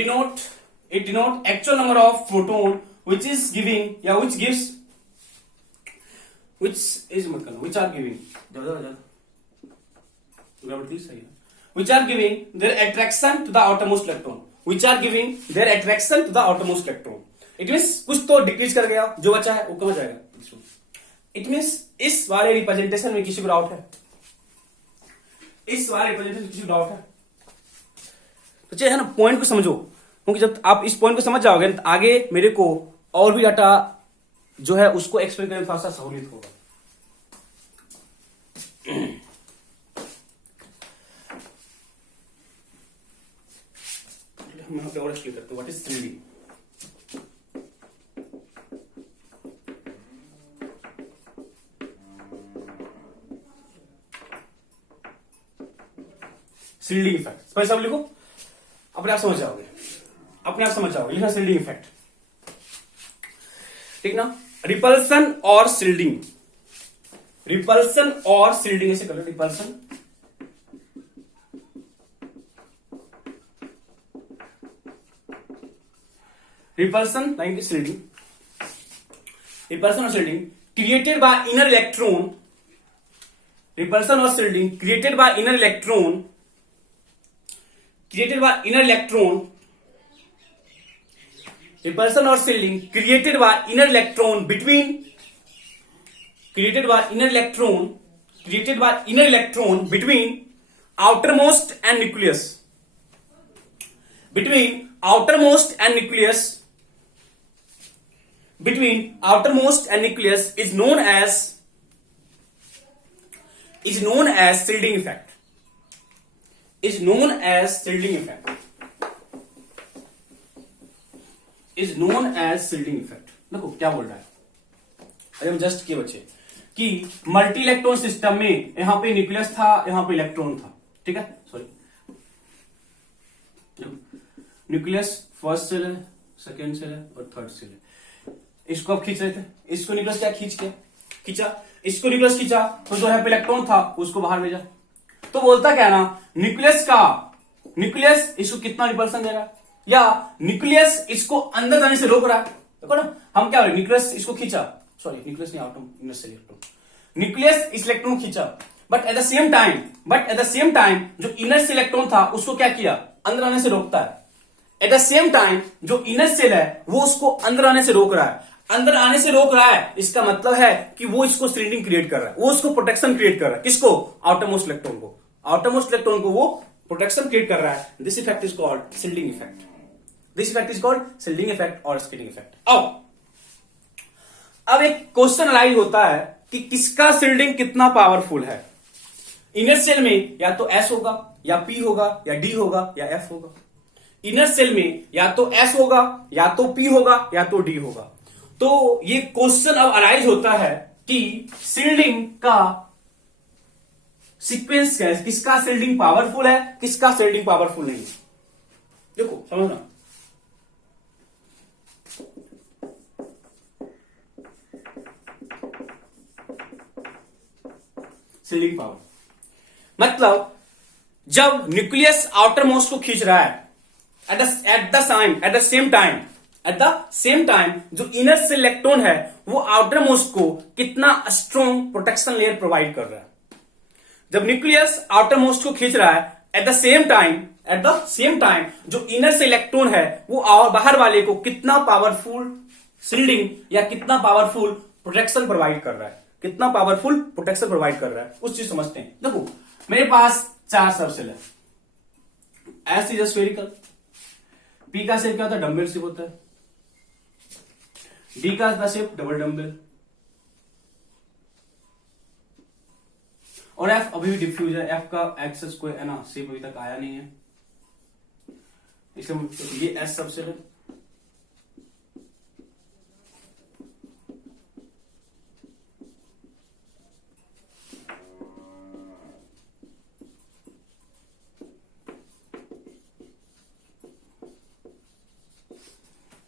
denote actual number of proton which is giving, yeah, which gives, which is मत करना, which are giving gravity सही है, which are giving their attraction to the outermost electron, which are giving their attraction to the outermost electron। it means कुछ तो decrease कर गया, जो बचा है वो कहां जाएगा। it means इस वाले रिप्रेजेंटेशन में किसी को डाउट है, तो चाहिए है ना, पॉइंट को समझो, क्योंकि जब आप इस पॉइंट को समझ जाओगे तो आगे मेरे को और भी डाटा जो है उसको एक्सप्लेन करने में थोड़ा सा सहूलियत होगा। हम यहाँ पे और एक्सप्लेन करते हैं what is 3D। Shielding effect space आप लिखो, अपने आप समझ जाओगे, लिखना सील्डिंग इफेक्ट, ठीक ना। रिपल्सन और सील्डिंग ऐसे कर लो, रिपल्सन लाइन की shielding. repulsion or shielding created by inner electron, repulsion or shielding created by inner electron, repulsion or shielding created by inner electron between outermost and nucleus, between outermost and nucleus is known as shielding effect, is known as shielding effect. देखो क्या बोल रहा है, अरे हम just किए बच्चे कि मल्टी इलेक्ट्रॉन सिस्टम में यहां पे न्यूक्लियस था, यहां पे इलेक्ट्रॉन था, ठीक है, सॉरी, न्यूक्लियस फर्स्ट सेल है, सेकेंड सेल है और थर्ड सेल है। इसको अब खींच रहे थे, इसको न्यूक्लियस क्या खींचा, इसको न्यूक्लियस खींचा तो जो है पे इलेक्ट्रॉन था उसको बाहर भेजा। तो बोलता क्या ना, न्यूक्लियस इसको कितना रिपल्सन दे रहा है, या न्यूक्लियस इसको अंदर जाने से रोक रहा है। देखो ना, हम क्या हो रहे, न्यूक्लियस इसको खींचा, सॉरी न्यूक्लियस नहीं, atom, inner shell electron, nucleus इस इलेक्ट्रॉन खींचा, but at the same time जो इनर सेल इलेक्ट्रॉन था उसको क्या किया, अंदर आने से रोकता है। एट द सेम टाइम जो इनर सेल है वो उसको अंदर आने से रोक रहा है, इसका मतलब है कि वो इसको शील्डिंग क्रिएट कर रहा है, वो उसको प्रोटेक्शन क्रिएट कर रहा है। किसको, आउटरमोस्ट इलेक्ट्रॉन को वो प्रोटेक्शन क्रिएट कर रहा है। This effect is called shielding effect और स्किडिंग इफेक्ट। अब एक क्वेश्चन अराइज होता है कि किसका शील्डिंग कितना पावरफुल है। इनर सेल में या तो एस होगा या पी होगा या डी होगा या एफ होगा। इनर सेल में या तो एस होगा या तो पी होगा या तो डी होगा। तो ये क्वेश्चन अब अराइज होता है कि शील्डिंग का सीक्वेंस क्या है, किसका शील्डिंग पावरफुल है, किसका शील्डिंग पावरफुल नहीं है। देखो समझना, शील्डिंग पावर मतलब जब न्यूक्लियस आउटर मोस्ट को खींच रहा है, एट द सेम टाइम जो इनर सेल इलेक्ट्रॉन है वो आउटर मोस्ट को कितना स्ट्रॉन्ग प्रोटेक्शन लेयर प्रोवाइड कर रहा है। जब न्यूक्लियस आउटर मोस्ट को खींच रहा है, एट द सेम टाइम जो इनर सेल इलेक्ट्रॉन है वो बाहर वाले को कितना पावरफुल शील्डिंग या कितना पावरफुल प्रोटेक्शन प्रोवाइड कर रहा है, उस चीज समझते हैं। देखो मेरे पास 4 सबसेल है, एस इज स्फेरिकल, पी का शेप क्या होता है, डम्बल शेप होता है, डी का शेप डबल डम्बल, और एफ अभी भी डिफ्यूज है। एफ का एक्सेस कोई है ना शेप अभी तक आया नहीं है, इसलिए ये एस सबसेल है।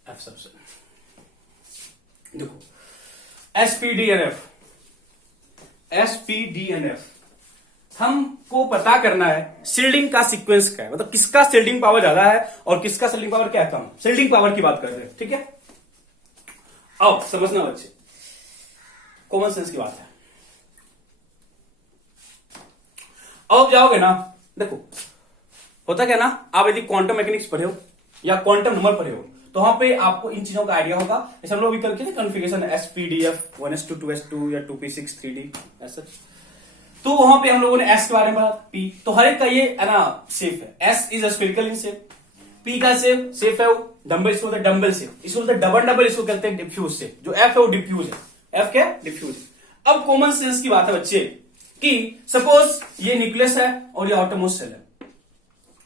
एफ सबसेल, देखो एसपीडीएनएफ हमको पता करना है शील्डिंग का सीक्वेंस क्या है, मतलब किसका शील्डिंग पावर ज्यादा है और किसका शील्डिंग पावर क्या है कम। शील्डिंग पावर की बात कर रहे हैं, ठीक है। अब समझना बच्चे, कॉमन सेंस की बात है। अब जाओगे ना, देखो होता क्या ना, आप यदि क्वांटम मैकेनिक्स पढ़े हो या क्वांटम नंबर पढ़े हो तो वहां पे आपको इन चीजों का आइडिया होगा। जैसे हम लोग भी करके कॉन्फ़िगरेशन एसपीडीएफ 1s2 2s2 या 2p6 3d ऐसा, तो वहां पे हम लोगों ने एस के बारे में पढ़ा, पी तो हर एक का ये है ना शेप है। S is spherical in shape, P का शेप है वो डम्बल, इसको बोलते हैं डम्बल शेप, इसको बोलते हैं डबल, इसको कहते हैं डिफ्यूज शेप। जो एफ है वो डिफ्यूज है, एफ क्या डिफ्यूज है। अब कॉमन सेंस की बात है बच्चे कि सपोज ये न्यूक्लियस है और ये आउटरमोस्ट सेल है,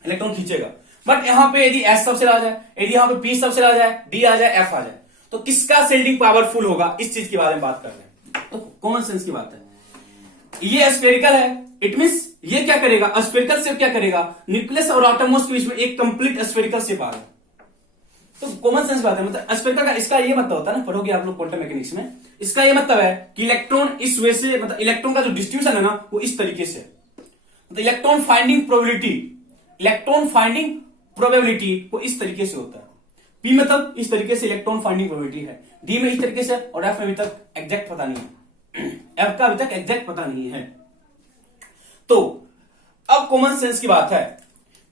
इलेक्ट्रॉन खींचेगा, बट यहां पे यदि एस सबसेल आ जाए, यदि यहां पे पी सबसेल आ जाए, डी आ जाए, एफ आ जाए, तो किसका शील्डिंग पावरफुल होगा, इस चीज के बारे में बात कर रहे हैं। तो कॉमन सेंस की बात है, ये स्फेरिकल है, इट मींस ये क्या करेगा, स्फेरिकल शेप क्या करेगा, न्यूक्लियस और आउटरमोस्ट के बीच में एक कंप्लीट स्फेरिकल शेप आ गया। तो कॉमन सेंस बात है, मतलब स्फेरिकल का इसका ये मतलब होता है ना, पढ़ोगे आप लोग क्वांटम मैकेनिक्स में, इसका ये मतलब है कि इलेक्ट्रॉन इस वे से, मतलब इलेक्ट्रॉन का जो डिस्ट्रीब्यूशन है ना वो इस तरीके से, मतलब इलेक्ट्रॉन फाइंडिंग प्रोबेबिलिटी वो इस तरीके से होता है। पी मतलब इस तरीके से इलेक्ट्रॉन फाइंडिंग प्रोबेबिलिटी है, डी में इस तरीके से, और एफ में अभी तक एग्जैक्ट पता नहीं है। एफ का अभी तक एग्जैक्ट पता नहीं है। तो अब कॉमन सेंस की बात है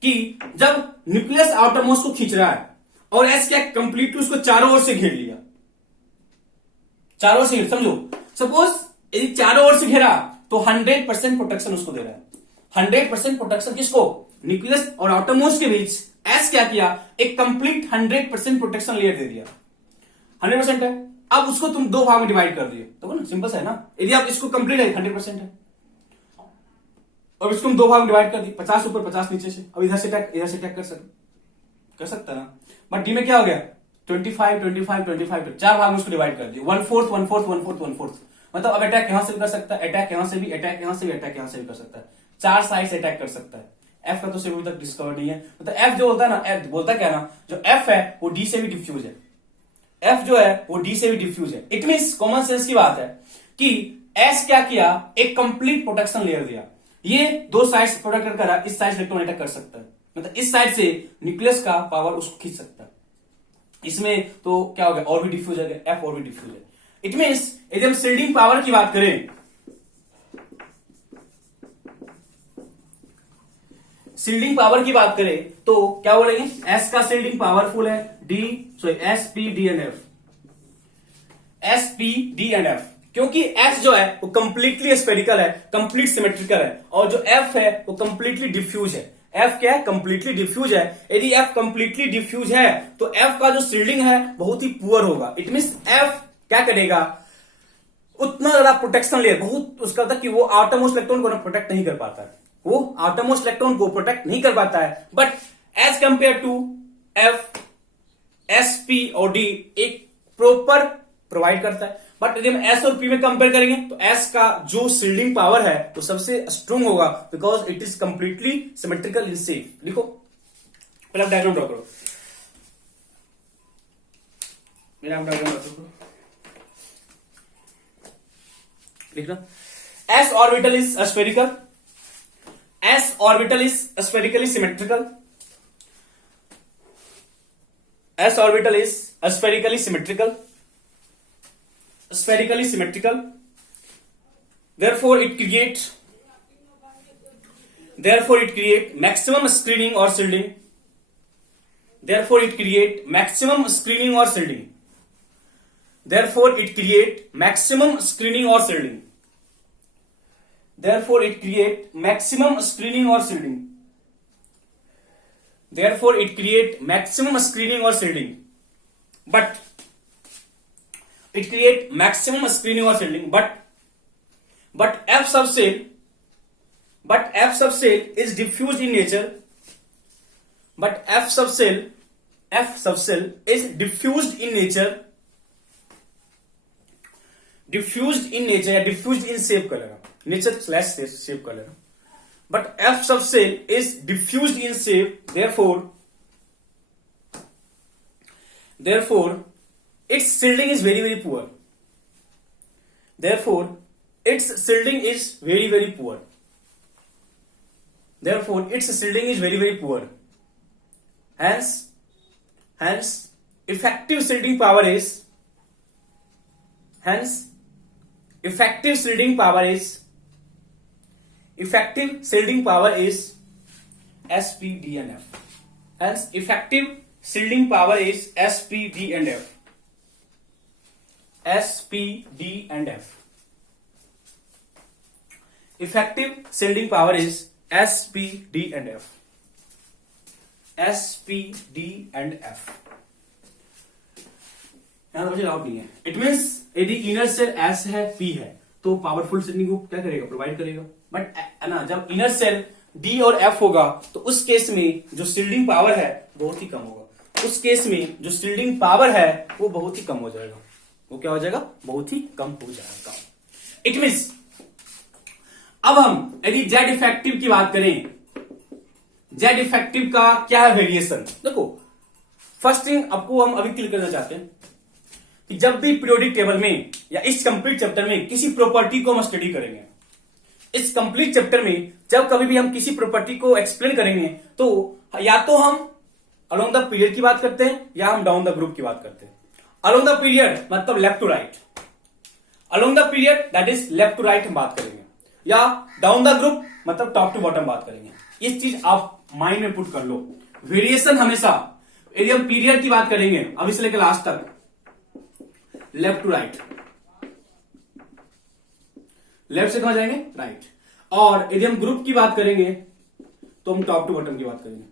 कि जब न्यूक्लियस आउटरमोस्ट को खींच रहा है और एस क्या कंप्लीटली उसको चारों ओर से घेर लिया, चारों ओर से, समझो सपोज यदि चारों ओर से घेरा तो 100% प्रोटेक्शन उसको दे रहा है। 100% प्रोटेक्शन किसको? न्यूक्लियस और आउटरमोस्ट के बीच एस क्या किया, एक कंप्लीट 100% प्रोटेक्शन लेयर दे दिया। 100% है, अब उसको तुम दो भाग में डिवाइड कर दिए तो ना, सिंपल है ना। यदि आप इसको कंप्लीट है 100% है, और इसको हम दो भाग में डिवाइड कर दिए, 50 ऊपर 50 नीचे से, अब इधर से अटैक कर सकता ना। बट डी में क्या हो गया, 25 25 25, चार भाग में उसको डिवाइड कर दिया, 1/4 1/4 1/4 1/4, मतलब अब अटैक यहां से भी कर सकता है, अटैक यहां से भी, अटैक यहां से भी, अटैक यहां से भी कर सकता है, चार साइड से अटैक कर सकता है। एफ का तो सिर्फ अभी तक डिस्कवर नहीं है, मतलब एफ जो होता है ना, एफ बोलता क्या ना, जो एफ है वो डी से भी डिफ्यूज है, एफ जो है वो डी से भी डिफ्यूज है। इट मींस कॉमन सेंस की बात है कि एस क्या किया, एक कंप्लीट प्रोटेक्शन लेयर दिया, ये दो साइड से प्रोटेक्ट कर रहा है, इस साइड से इलेक्ट्रॉन अटैक कर सकता है, मतलब इस साइड से न्यूक्लियस का पावर उसको खींच सकता है। इसमें तो क्या हो गया, और भी डिफ्यूज है, एफ और भी डिफ्यूज है। इट मींस यदि हम शील्डिंग पावर की बात करें, शील्डिंग पावर की बात करें तो क्या बोलेंगे, एस का शील्डिंग पावरफुल है, S P D and F, s P D and F, क्योंकि एस जो है वो कंप्लीटली स्फेरिकल है, कंप्लीट सिमेट्रिकल है, और जो एफ है वो कंप्लीटली डिफ्यूज है। एफ क्या है, कंप्लीटली डिफ्यूज है। यदि एफ कंप्लीटली डिफ्यूज है तो एफ का जो शील्डिंग है बहुत ही पुअर होगा। इट मींस एफ क्या करेगा, उतना ज्यादा प्रोटेक्शन लेयर बहुत उसका था कि वो आउटरमोस्ट इलेक्ट्रॉन को प्रोटेक्ट नहीं कर पाता है, वो आउटरमोस्ट इलेक्ट्रॉन को प्रोटेक्ट नहीं कर पाता है। But as compare to f, s p और डी एक प्रॉपर प्रोवाइड करता है। बट यदि हम एस और पी में कंपेयर करेंगे तो एस का जो शील्डिंग पावर है वो सबसे स्ट्रोंग होगा, because it is completely symmetrical in shape. लिखो, पहले आप डायग्राम ड्रॉ करो, मेरा आप डायग्राम ड्रॉ करो, लिखना, S orbital is spherical, S orbital is spherically symmetrical, S orbital is spherically symmetrical, spherically symmetrical, therefore it create maximum screening or shielding, therefore it create maximum screening or shielding, therefore it create maximum screening or shielding, therefore it create maximum screening or shielding, therefore it create maximum screening or shielding, but it create maximum screening or shielding, but F subshell is diffused in nature, but F subshell is diffused in nature या diffused in shape कर लेना, nature slash shape कर लेना, but F subshell is diffused in shape, therefore its shielding is very poor. Therefore, its shielding is very poor. Therefore, its shielding is very poor. Hence, effective shielding power is SPD and F. Hence, effective shielding power is SPD and F. S, P, D and F. Effective shielding power is S, P, D and F. S, P, D and F. यहां तो मुझे doubt नहीं है। It means यदि inner cell S है, P है, तो powerful shielding को क्या करेगा, प्रोवाइड करेगा। बट ना जब इनर सेल D और F होगा तो उस केस में जो शील्डिंग पावर है बहुत ही कम होगा, उस केस में जो शील्डिंग पावर है वो बहुत ही कम हो जाएगा, वो क्या हो जाएगा, बहुत ही कम हो जाएगा। इट मींस अब हम यदि जेड इफेक्टिव की बात करें, जेड इफेक्टिव का क्या है वेरिएशन, देखो फर्स्ट थिंग आपको हम अभी क्लियर करना चाहते हैं कि जब भी पीरियोडिक टेबल में या इस कंप्लीट चैप्टर में किसी प्रॉपर्टी को हम स्टडी करेंगे, इस कंप्लीट चैप्टर में जब कभी भी हम किसी प्रॉपर्टी को एक्सप्लेन करेंगे तो या तो हम अलोंग द पीरियड की बात करते हैं या हम डाउन द ग्रुप की बात करते हैं? अलोंग द पीरियड मतलब left to right, along the period that is left to right हम बात करेंगे, या डाउन द ग्रुप मतलब टॉप टू बॉटम बात करेंगे। इस चीज आप माइंड में पुट कर लो। वेरिएशन हमेशा, यदि हम पीरियड की बात करेंगे अभी से लेकर लास्ट तक, लेफ्ट टू राइट, लेफ्ट से कहां जाएंगे? राइट। और यदि हम ग्रुप की बात करेंगे तो हम टॉप टू बॉटम की बात करेंगे।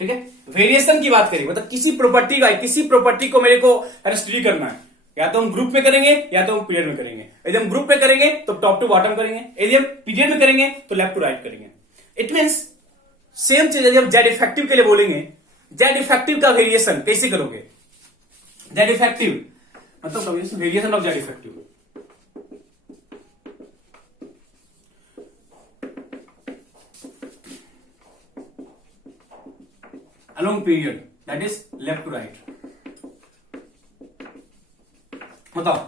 ठीक है, वेरिएशन की बात करेंगे मतलब किसी प्रॉपर्टी को मेरे को स्टडी करना है, या तो हम ग्रुप में करेंगे या तो हम पीरियड में करेंगे। यदि हम ग्रुप में करेंगे तो टॉप टू बॉटम करेंगे, यदि हम पीरियड में करेंगे तो लेफ्ट टू राइट करेंगे। इट मीन्स सेम चीज। यदि हम जेड इफेक्टिव के लिए बोलेंगे, जेड इफेक्टिव का वेरिएशन कैसे करोगे? जेड इफेक्टिव मतलब variation of Z effective, along period that is left to right। बताओ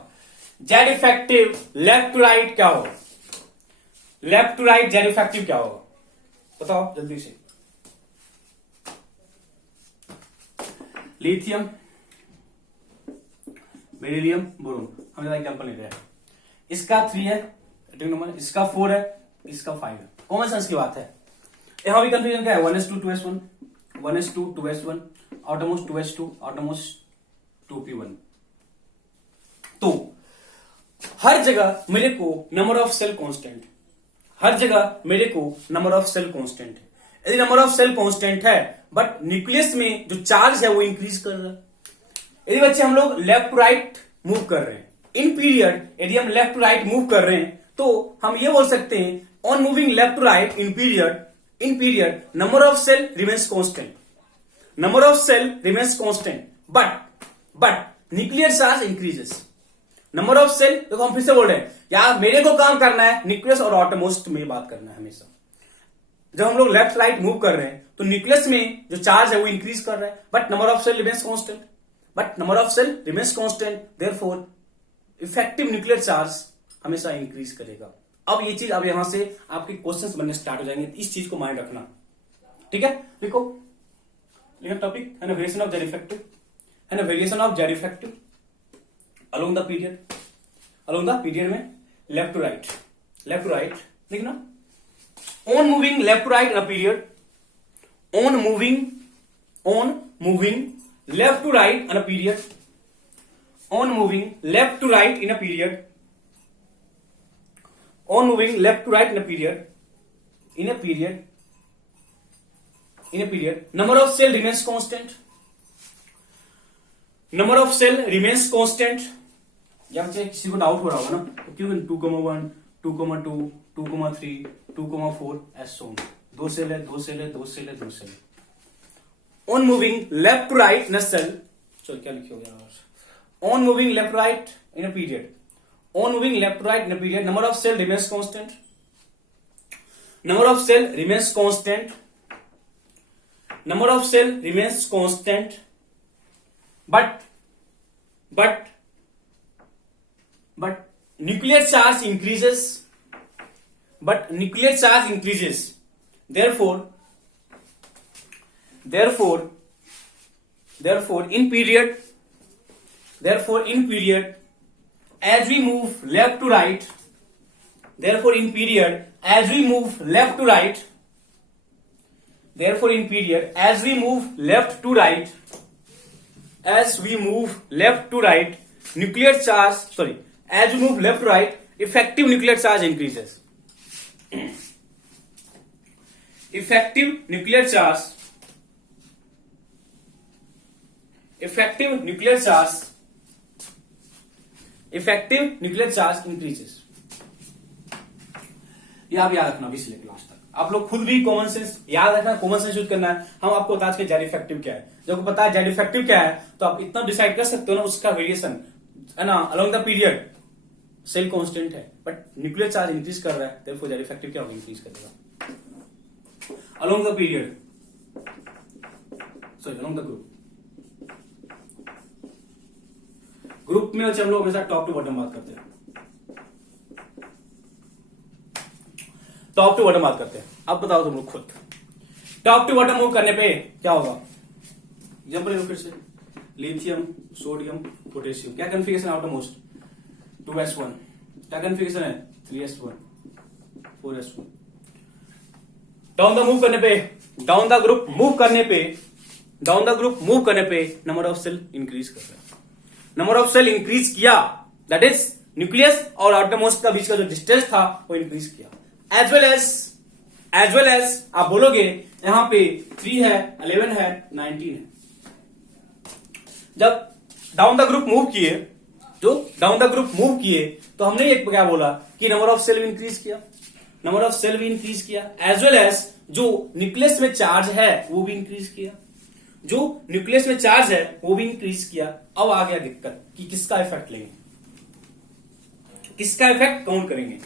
Z effective left to right क्या होगा? Left to right Z effective क्या होगा? बताओ जल्दी से। लिथियम, बेरिलियम, बोरोन, हम ज्यादा एग्जाम्पल ले रहे हैं। इसका 3 है एटॉमिक नंबर, इसका 4 है, इसका 5 है। कॉमन सेंस की बात है। यहां भी कंफ्यूजन क्या है? 1s2 2s1, 1s2 2s1, outermost 2s2, outermost 2p1। तो हर जगह मेरे को नंबर ऑफ सेल कांस्टेंट, हर जगह मेरे को नंबर ऑफ सेल कांस्टेंट है। यदि नंबर ऑफ सेल कांस्टेंट है बट न्यूक्लियस में जो चार्ज है वो इंक्रीज कर रहा है। यदि बच्चे हम लोग लेफ्ट टू राइट मूव कर रहे हैं इन पीरियड, यदि हम लेफ्ट टू राइट मूव कर रहे हैं तो हम ये बोल सकते हैं on moving left to right in period number of cell remains constant, number of cell remains constant, but nuclear charge increases। Number of shell, देखो हम फिर से बोल रहे हैं यार, मेरे को काम करना है न्यूक्लियस और ऑटोमोस्ट में बात करना है हमेशा। जब हम लोग लेफ्ट राइट मूव कर रहे हैं तो न्यूक्लियस में जो चार्ज है वो इंक्रीज कर रहा है, but number of shell remains constant, therefore effective nuclear charge हमेशा इंक्रीज करेगा। अब ये चीज अब यहां से आपके क्वेश्चंस बनने स्टार्ट हो जाएंगे, इस चीज को माइंड रखना। ठीक है, देखो टॉपिक है ना, वेरिएशन ऑफ जेड इफेक्टिव, है ना, variation of Z effective along the period में लेफ्ट टू राइट देखना, on moving left to right in a period, on moving left to right in a period, on moving left to right in a period, on moving left to right in a period, number of cell remains constant, या मुझे किसी को doubt हो रहा होगा ना, तो क्यों 2,1 2,2 2,3 2,4 ऐसा 2 सेल है। on moving left to right in a cell, चलो क्या लिखे हो गया, on moving left to right in a period, on moving left to right in a period, number of cell remains constant, number of cell remains constant, but nuclear charge increases, therefore in period as we move left to right, therefore in period as we move left to right, nuclear charge, as we move left to right, effective nuclear charge increases, effective nuclear charge increases। ये आप याद रखना अभी से लेकर last तक। आप लोग खुद भी कॉमन सेंस याद रखना, कॉमन सेंस यूज करना है। हम आपको बता के जेड इफेक्टिव क्या है, जब आपको पता है जेड इफेक्टिव क्या है तो आप इतना डिसाइड कर सकते हो ना, उसका वेरिएशन है ना, along the period shell constant है बट न्यूक्लियर चार्ज इंक्रीज कर रहा है, देयरफॉर जेड इफेक्टिव क्या होगा, इंक्रीज करेगा along the period, along the group में हम लोग हमेशा टॉप टू बॉटम बात करते हैं, अब बताओ तुम लोग खुद टॉप टू बॉटम मूव करने पे क्या होगा? एग्जाम्पल फिर से, लिथियम, सोडियम, पोटेशियम, क्या कन्फिगरेशन है आउटर मोस्ट? 2s1, क्या कन्फिगरेशन है? 3s1, 4s1। Down the move करने पे, डाउन द ग्रुप मूव करने पे, डाउन द ग्रुप मूव करने पे नंबर ऑफ सेल इंक्रीज कर रहा है। नंबर ऑफ सेल इंक्रीज किया, दैट इज न्यूक्लियस और आउटर मोस्ट का बीच का जो डिस्टेंस था वो इंक्रीज किया। एज वेल एज आप बोलोगे यहां पे 3 है, 11 है, 19 है। जब डाउन द ग्रुप मूव किए, जो डाउन द ग्रुप मूव किए, तो हमने एक क्या बोला कि नंबर ऑफ सेल भी इंक्रीज किया, नंबर ऑफ सेल भी इंक्रीज किया, एज वेल एज जो न्यूक्लियस में चार्ज है वो भी इंक्रीज किया, जो न्यूक्लियस में चार्ज है वो भी इंक्रीज किया। अब आ गया दिक्कत कि किसका इफेक्ट लेंगे, किसका इफेक्ट काउंट करेंगे?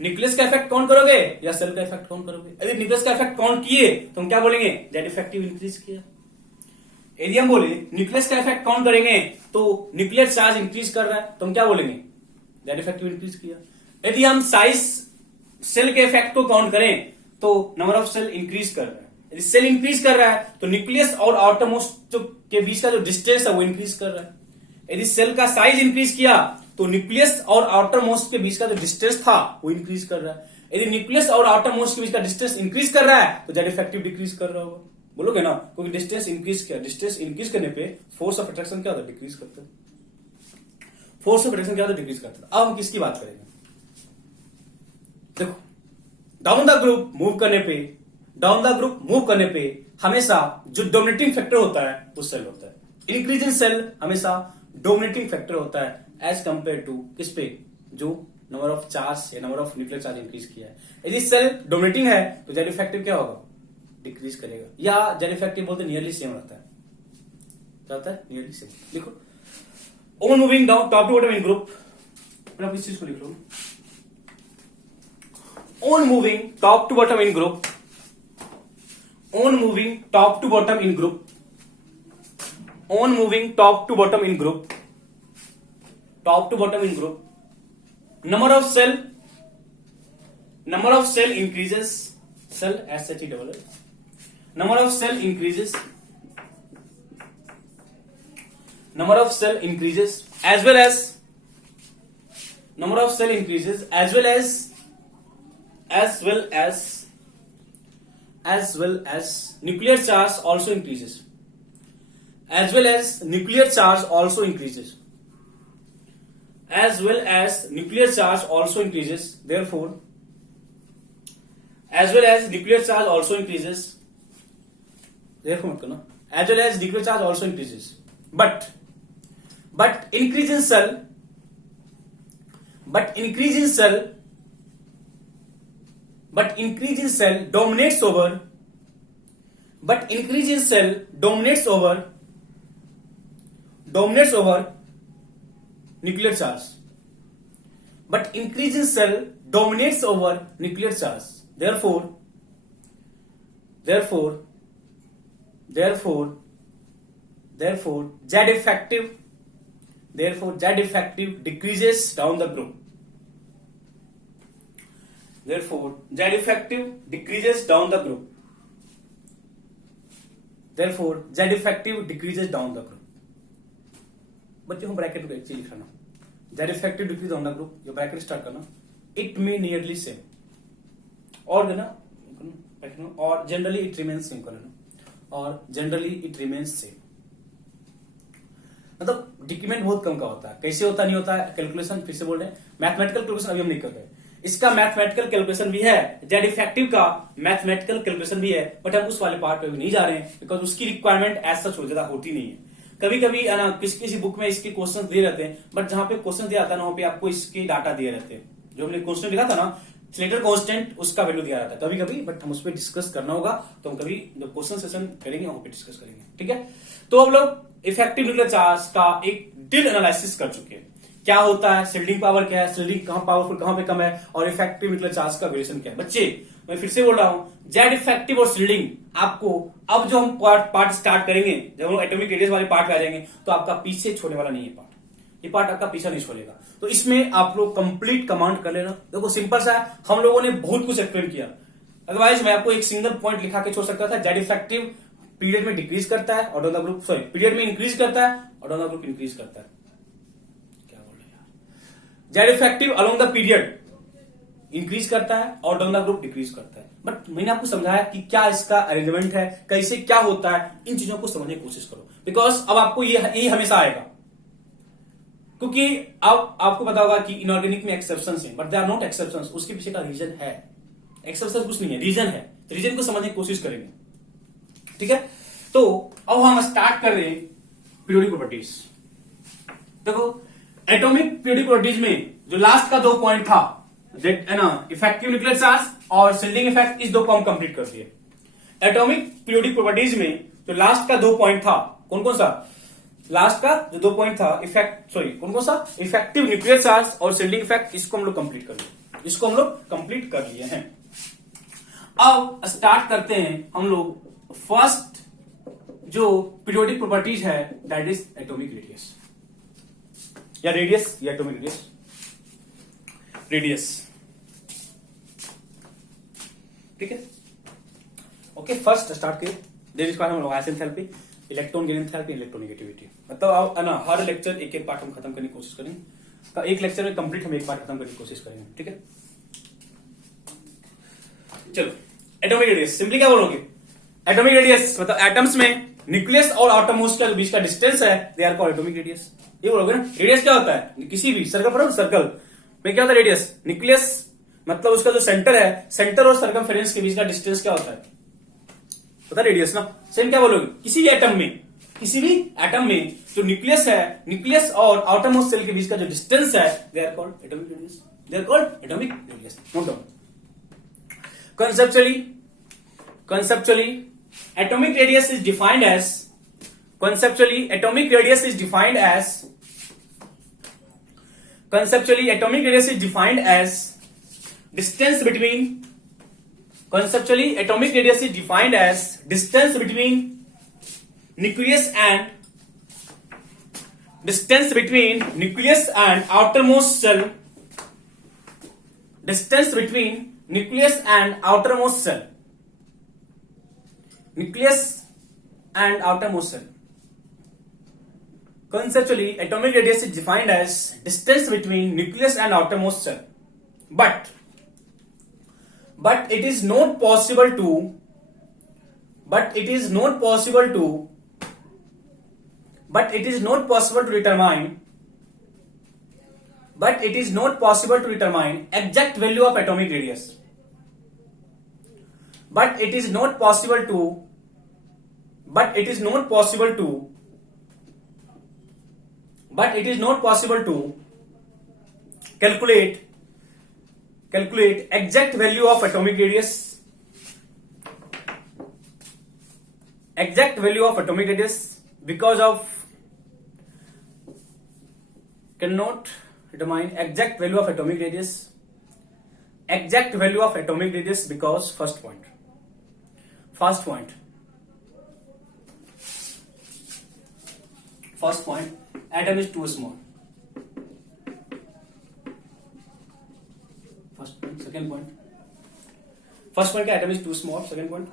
न्यूक्लियस का इफेक्ट काउंट करोगे या सेल का इफेक्ट काउंट करोगे? यदि न्यूक्लियस का इफेक्ट काउंट किए तो हम क्या बोलेंगे? दैट इफेक्टिव इंक्रीज किया। यदि हम बोले न्यूक्लियस का इफेक्ट काउंट करेंगे तो न्यूक्लियर चार्ज इंक्रीज कर रहा है तो हम क्या बोलेंगे? दैट इफेक्टिव इंक्रीज किया। यदि हम साइज सेल के इफेक्ट को काउंट करें तो नंबर ऑफ सेल इंक्रीज कर रहा है। यदि सेल इंक्रीज कर रहा है तो न्यूक्लियस और आउटर मोस्ट के बीच का जो डिस्टेंस है वो इंक्रीज कर रहा है। यदि सेल का साइज इंक्रीज किया तो न्यूक्लियस और आउटर मोस्ट के बीच का जो डिस्टेंस था वो इंक्रीज कर रहा है। यदि न्यूक्लियस और आउटर मोस्ट के बीच का डिस्टेंस इंक्रीज कर रहा है तो जेड इफेक्टिव डिक्रीज कर रहा होगा। बोलोगे ना, क्योंकि डिस्टेंस इंक्रीज किया, डिस्टेंस इंक्रीज करने पे फोर्स ऑफ अट्रैक्शन क्या होता है? डिक्रीज करता है। फोर्स ऑफ अट्रैक्शन क्या होता है? डिक्रीज करता है। अब हम किसकी बात करेंगे? देखो, डाउन द ग्रुप मूव करने पे, डाउन द ग्रुप मूव करने पे हमेशा जो डोमिनेटिंग फैक्टर होता है वो सेल होता है। इंक्रीज इन सेल हमेशा डोमिनेटिंग फैक्टर होता है एज कंपेयर टू किस पे? जो नंबर ऑफ चार्ज या number of nuclear charge increase किया है। यदि सेल डोमिनेटिंग है तो जेड इफेक्टिव क्या होगा? डिक्रीज करेगा, या जेड इफेक्टिव बोलते नियरली सेम रहता है। क्या होता है? Nearly same. लिखो, on moving down top to bottom in group, मतलब इस चीज को लिख लो, on moving top to bottom in group, on moving top to bottom in group, on moving top to bottom in group, top to bottom in group, number of cell increases, cell SHE, number of cell increases, number of cell increases as well as number of cell increases as well as nuclear charge also increases, as well as nuclear charge also increases, as well as nuclear charge also increases, therefore as well as nuclear charge also increases, therefore मत करना, as well as nuclear charge also increases, but increase in cell dominates over nuclear charge. But increase in cell dominates over nuclear charge. Therefore, Z effective decreases down the group. Therefore, Z effective decreases down the group. Therefore, Z effective decreases down the group. बच्चों हम bracket को एक चीज लिखना, Z effective decrease down the group, ये bracket start करना, it may nearly same, और देना, और generally it remains same करना, और generally it remains same. मतलब डिक्रीमेंट बहुत कम का होता है। कैसे होता नहीं होता है? कैलकुलेशन फिर से बोल रहे हैं, मैथमेटिकल कैलकुलेशन अभी हम नहीं कर रहे। इसका मैथमेटिकल कैलकुलेशन भी है, जेड इफेक्टिव का मैथमेटिकल कैलकुलेशन भी है, बट हम उस वाले पार्ट पे भी नहीं जा रहे हैं बिकॉज उसकी रिक्वायरमेंट एज सच ज्यादा होती नहीं है। कभी कभी किसी बुक में इसके क्वेश्चन दिए रहते हैं, बट जहां पे क्वेश्चन दिया आता है ना वहां पे आपको इसके डाटा दिए रहते हैं। जो हमने क्वेश्चन लिखा था ना स्लेटर कांस्टेंट, उसका वैल्यू दिया रहता है कभी कभी, बट हम उस पर डिस्कस करना होगा तो हम कभी जब क्वेश्चन सेशन करेंगे वहां पे डिस्कस करेंगे। ठीक है, तो अब लोग इफेक्टिव न्यूक्लियर चार्ज का एक डिटेल एनालिसिस कर चुके हैं। क्या होता है, शिल्डिंग पावर क्या है, शिल्डिंग कहां पावरफुल कहां पे कम है, और इफेक्टिव न्यूक्लियर चार्ज का वेरिएशन क्या है। बच्चे मैं फिर से बोल रहा हूं, जेड इफेक्टिव और शिल्डिंग आपको अब जो हम पार्ट स्टार्ट करेंगे, जब हम एटॉमिक रेडियस वाले पार्ट पे आ जाएंगे तो आपका पीछे छोड़ने वाला नहीं है पार्ट, ये पार्ट आपका पीछा नहीं छोड़ेगा। तो इसमें आप लोग कंप्लीट कमांड कर लेना। देखो सिंपल सा है, हम लोगों ने बहुत कुछ एक्सप्लेन किया, अदरवाइज मैं आपको एक सिंगल पॉइंट लिखा के छोड़ सकता था, जेड इफेक्टिव पीरियड में डिक्रीज करता है और down the group, sorry period में इंक्रीज करता है और डाउन द ग्रुप इंक्रीज करता है। क्या बोल रहे हैं यार, Z effective along the period increase करता है और डाउन द ग्रुप डिक्रीज करता है। बट मैंने आपको समझाया कि क्या इसका अरेंजमेंट है, कैसे क्या होता है, इन चीजों को समझने की कोशिश करो, बिकॉज अब आपको ये हमेशा आएगा, क्योंकि अब आपको पता होगा कि इनऑर्गेनिक में एक्सेप्शंस हैं, but they are not exceptions, उसके पीछे का रीजन है। एक्सेप्शन कुछ नहीं है, रीजन है, रीजन को समझने की कोशिश करेंगे, ठीक है। तो अब हम स्टार्ट कर रहे हैं पीरियोडिक प्रॉपर्टीज। देखो एटॉमिक पीरियोडिक प्रॉपर्टीज में जो लास्ट का 2 पॉइंट था, है ना, इफेक्टिव न्यूक्लियर चार्ज और शिल्डिंग इफेक्ट, इस 2 को हम कंप्लीट कर दिए। एटॉमिक पीरियोडिक प्रॉपर्टीज में जो लास्ट का 2 पॉइंट था, कौन कौन सा, लास्ट का जो 2 पॉइंट था कौन कौन सा, इफेक्टिव न्यूक्लियर चार्ज और शिल्डिंग इफेक्ट, इसको हम लोग कंप्लीट कर लिए, इसको हम लोग कंप्लीट कर लिए हैं। अब स्टार्ट करते हैं हम लोग फर्स्ट जो पीरियोडिक प्रॉपर्टीज है, दैट इज एटॉमिक रेडियस या रेडियस या एटॉमिक रेडियस, ठीक है। ओके, फर्स्ट स्टार्ट किए, देन इसके बाद हम लोग enthalpy, electron gain enthalpy, electronegativity, मतलब ना हर लेक्चर एक पार्ट हम खत्म करने की कोशिश करेंगे, एक लेक्चर में कंप्लीट हम एक पार्ट खत्म करने की कोशिश करेंगे, ठीक है। चलो एटॉमिक रेडियस, सिंपली क्या बोलोगे, एटॉमिक रेडियस मतलब एटम्स में न्यूक्लियस और आटोमोस्ट के बीच का डिस्टेंस है, they are called atomic radius. ये बोलोगे ना, रेडियस क्या होता है, किसी भी सर्कल पर सर्कल में क्या होता है रेडियस, न्यूक्लियस मतलब उसका जो सेंटर है, सेंटर और सर्कमफेरेंस के बीच का डिस्टेंस क्या होता है, पता है रेडियस ना। सेम क्या बोलोगे, किसी भी एटम में जो न्यूक्लियस है, न्यूक्लियस और आउटरमोस्ट सेल के बीच का जो डिस्टेंस है, they are called atomic radius, they are called atomic radius. Note down. Conceptually, atomic radius is defined as distance between nucleus and outermost cell, distance between nucleus and outermost cell, conceptually atomic radius is defined as distance between nucleus and outermost cell, but it is not possible to determine exact value of atomic radius. But it is not possible to calculate exact value of atomic radius. Because of cannot determine exact value of atomic radius because first point atom is too small. Second point atom is too small. Second point,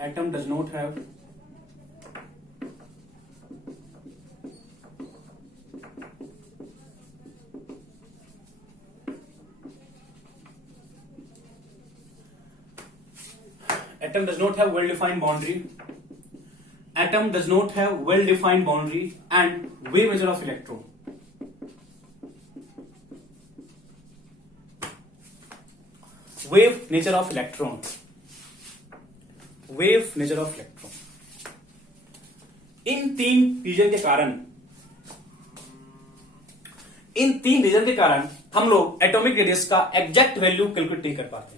atom does not have well-defined boundary. Atom does not have well-defined boundary and wave nature of electron. Wave nature of electron. इन तीन reason के कारण हम लोग atomic radius का exact value calculate नहीं कर पाते।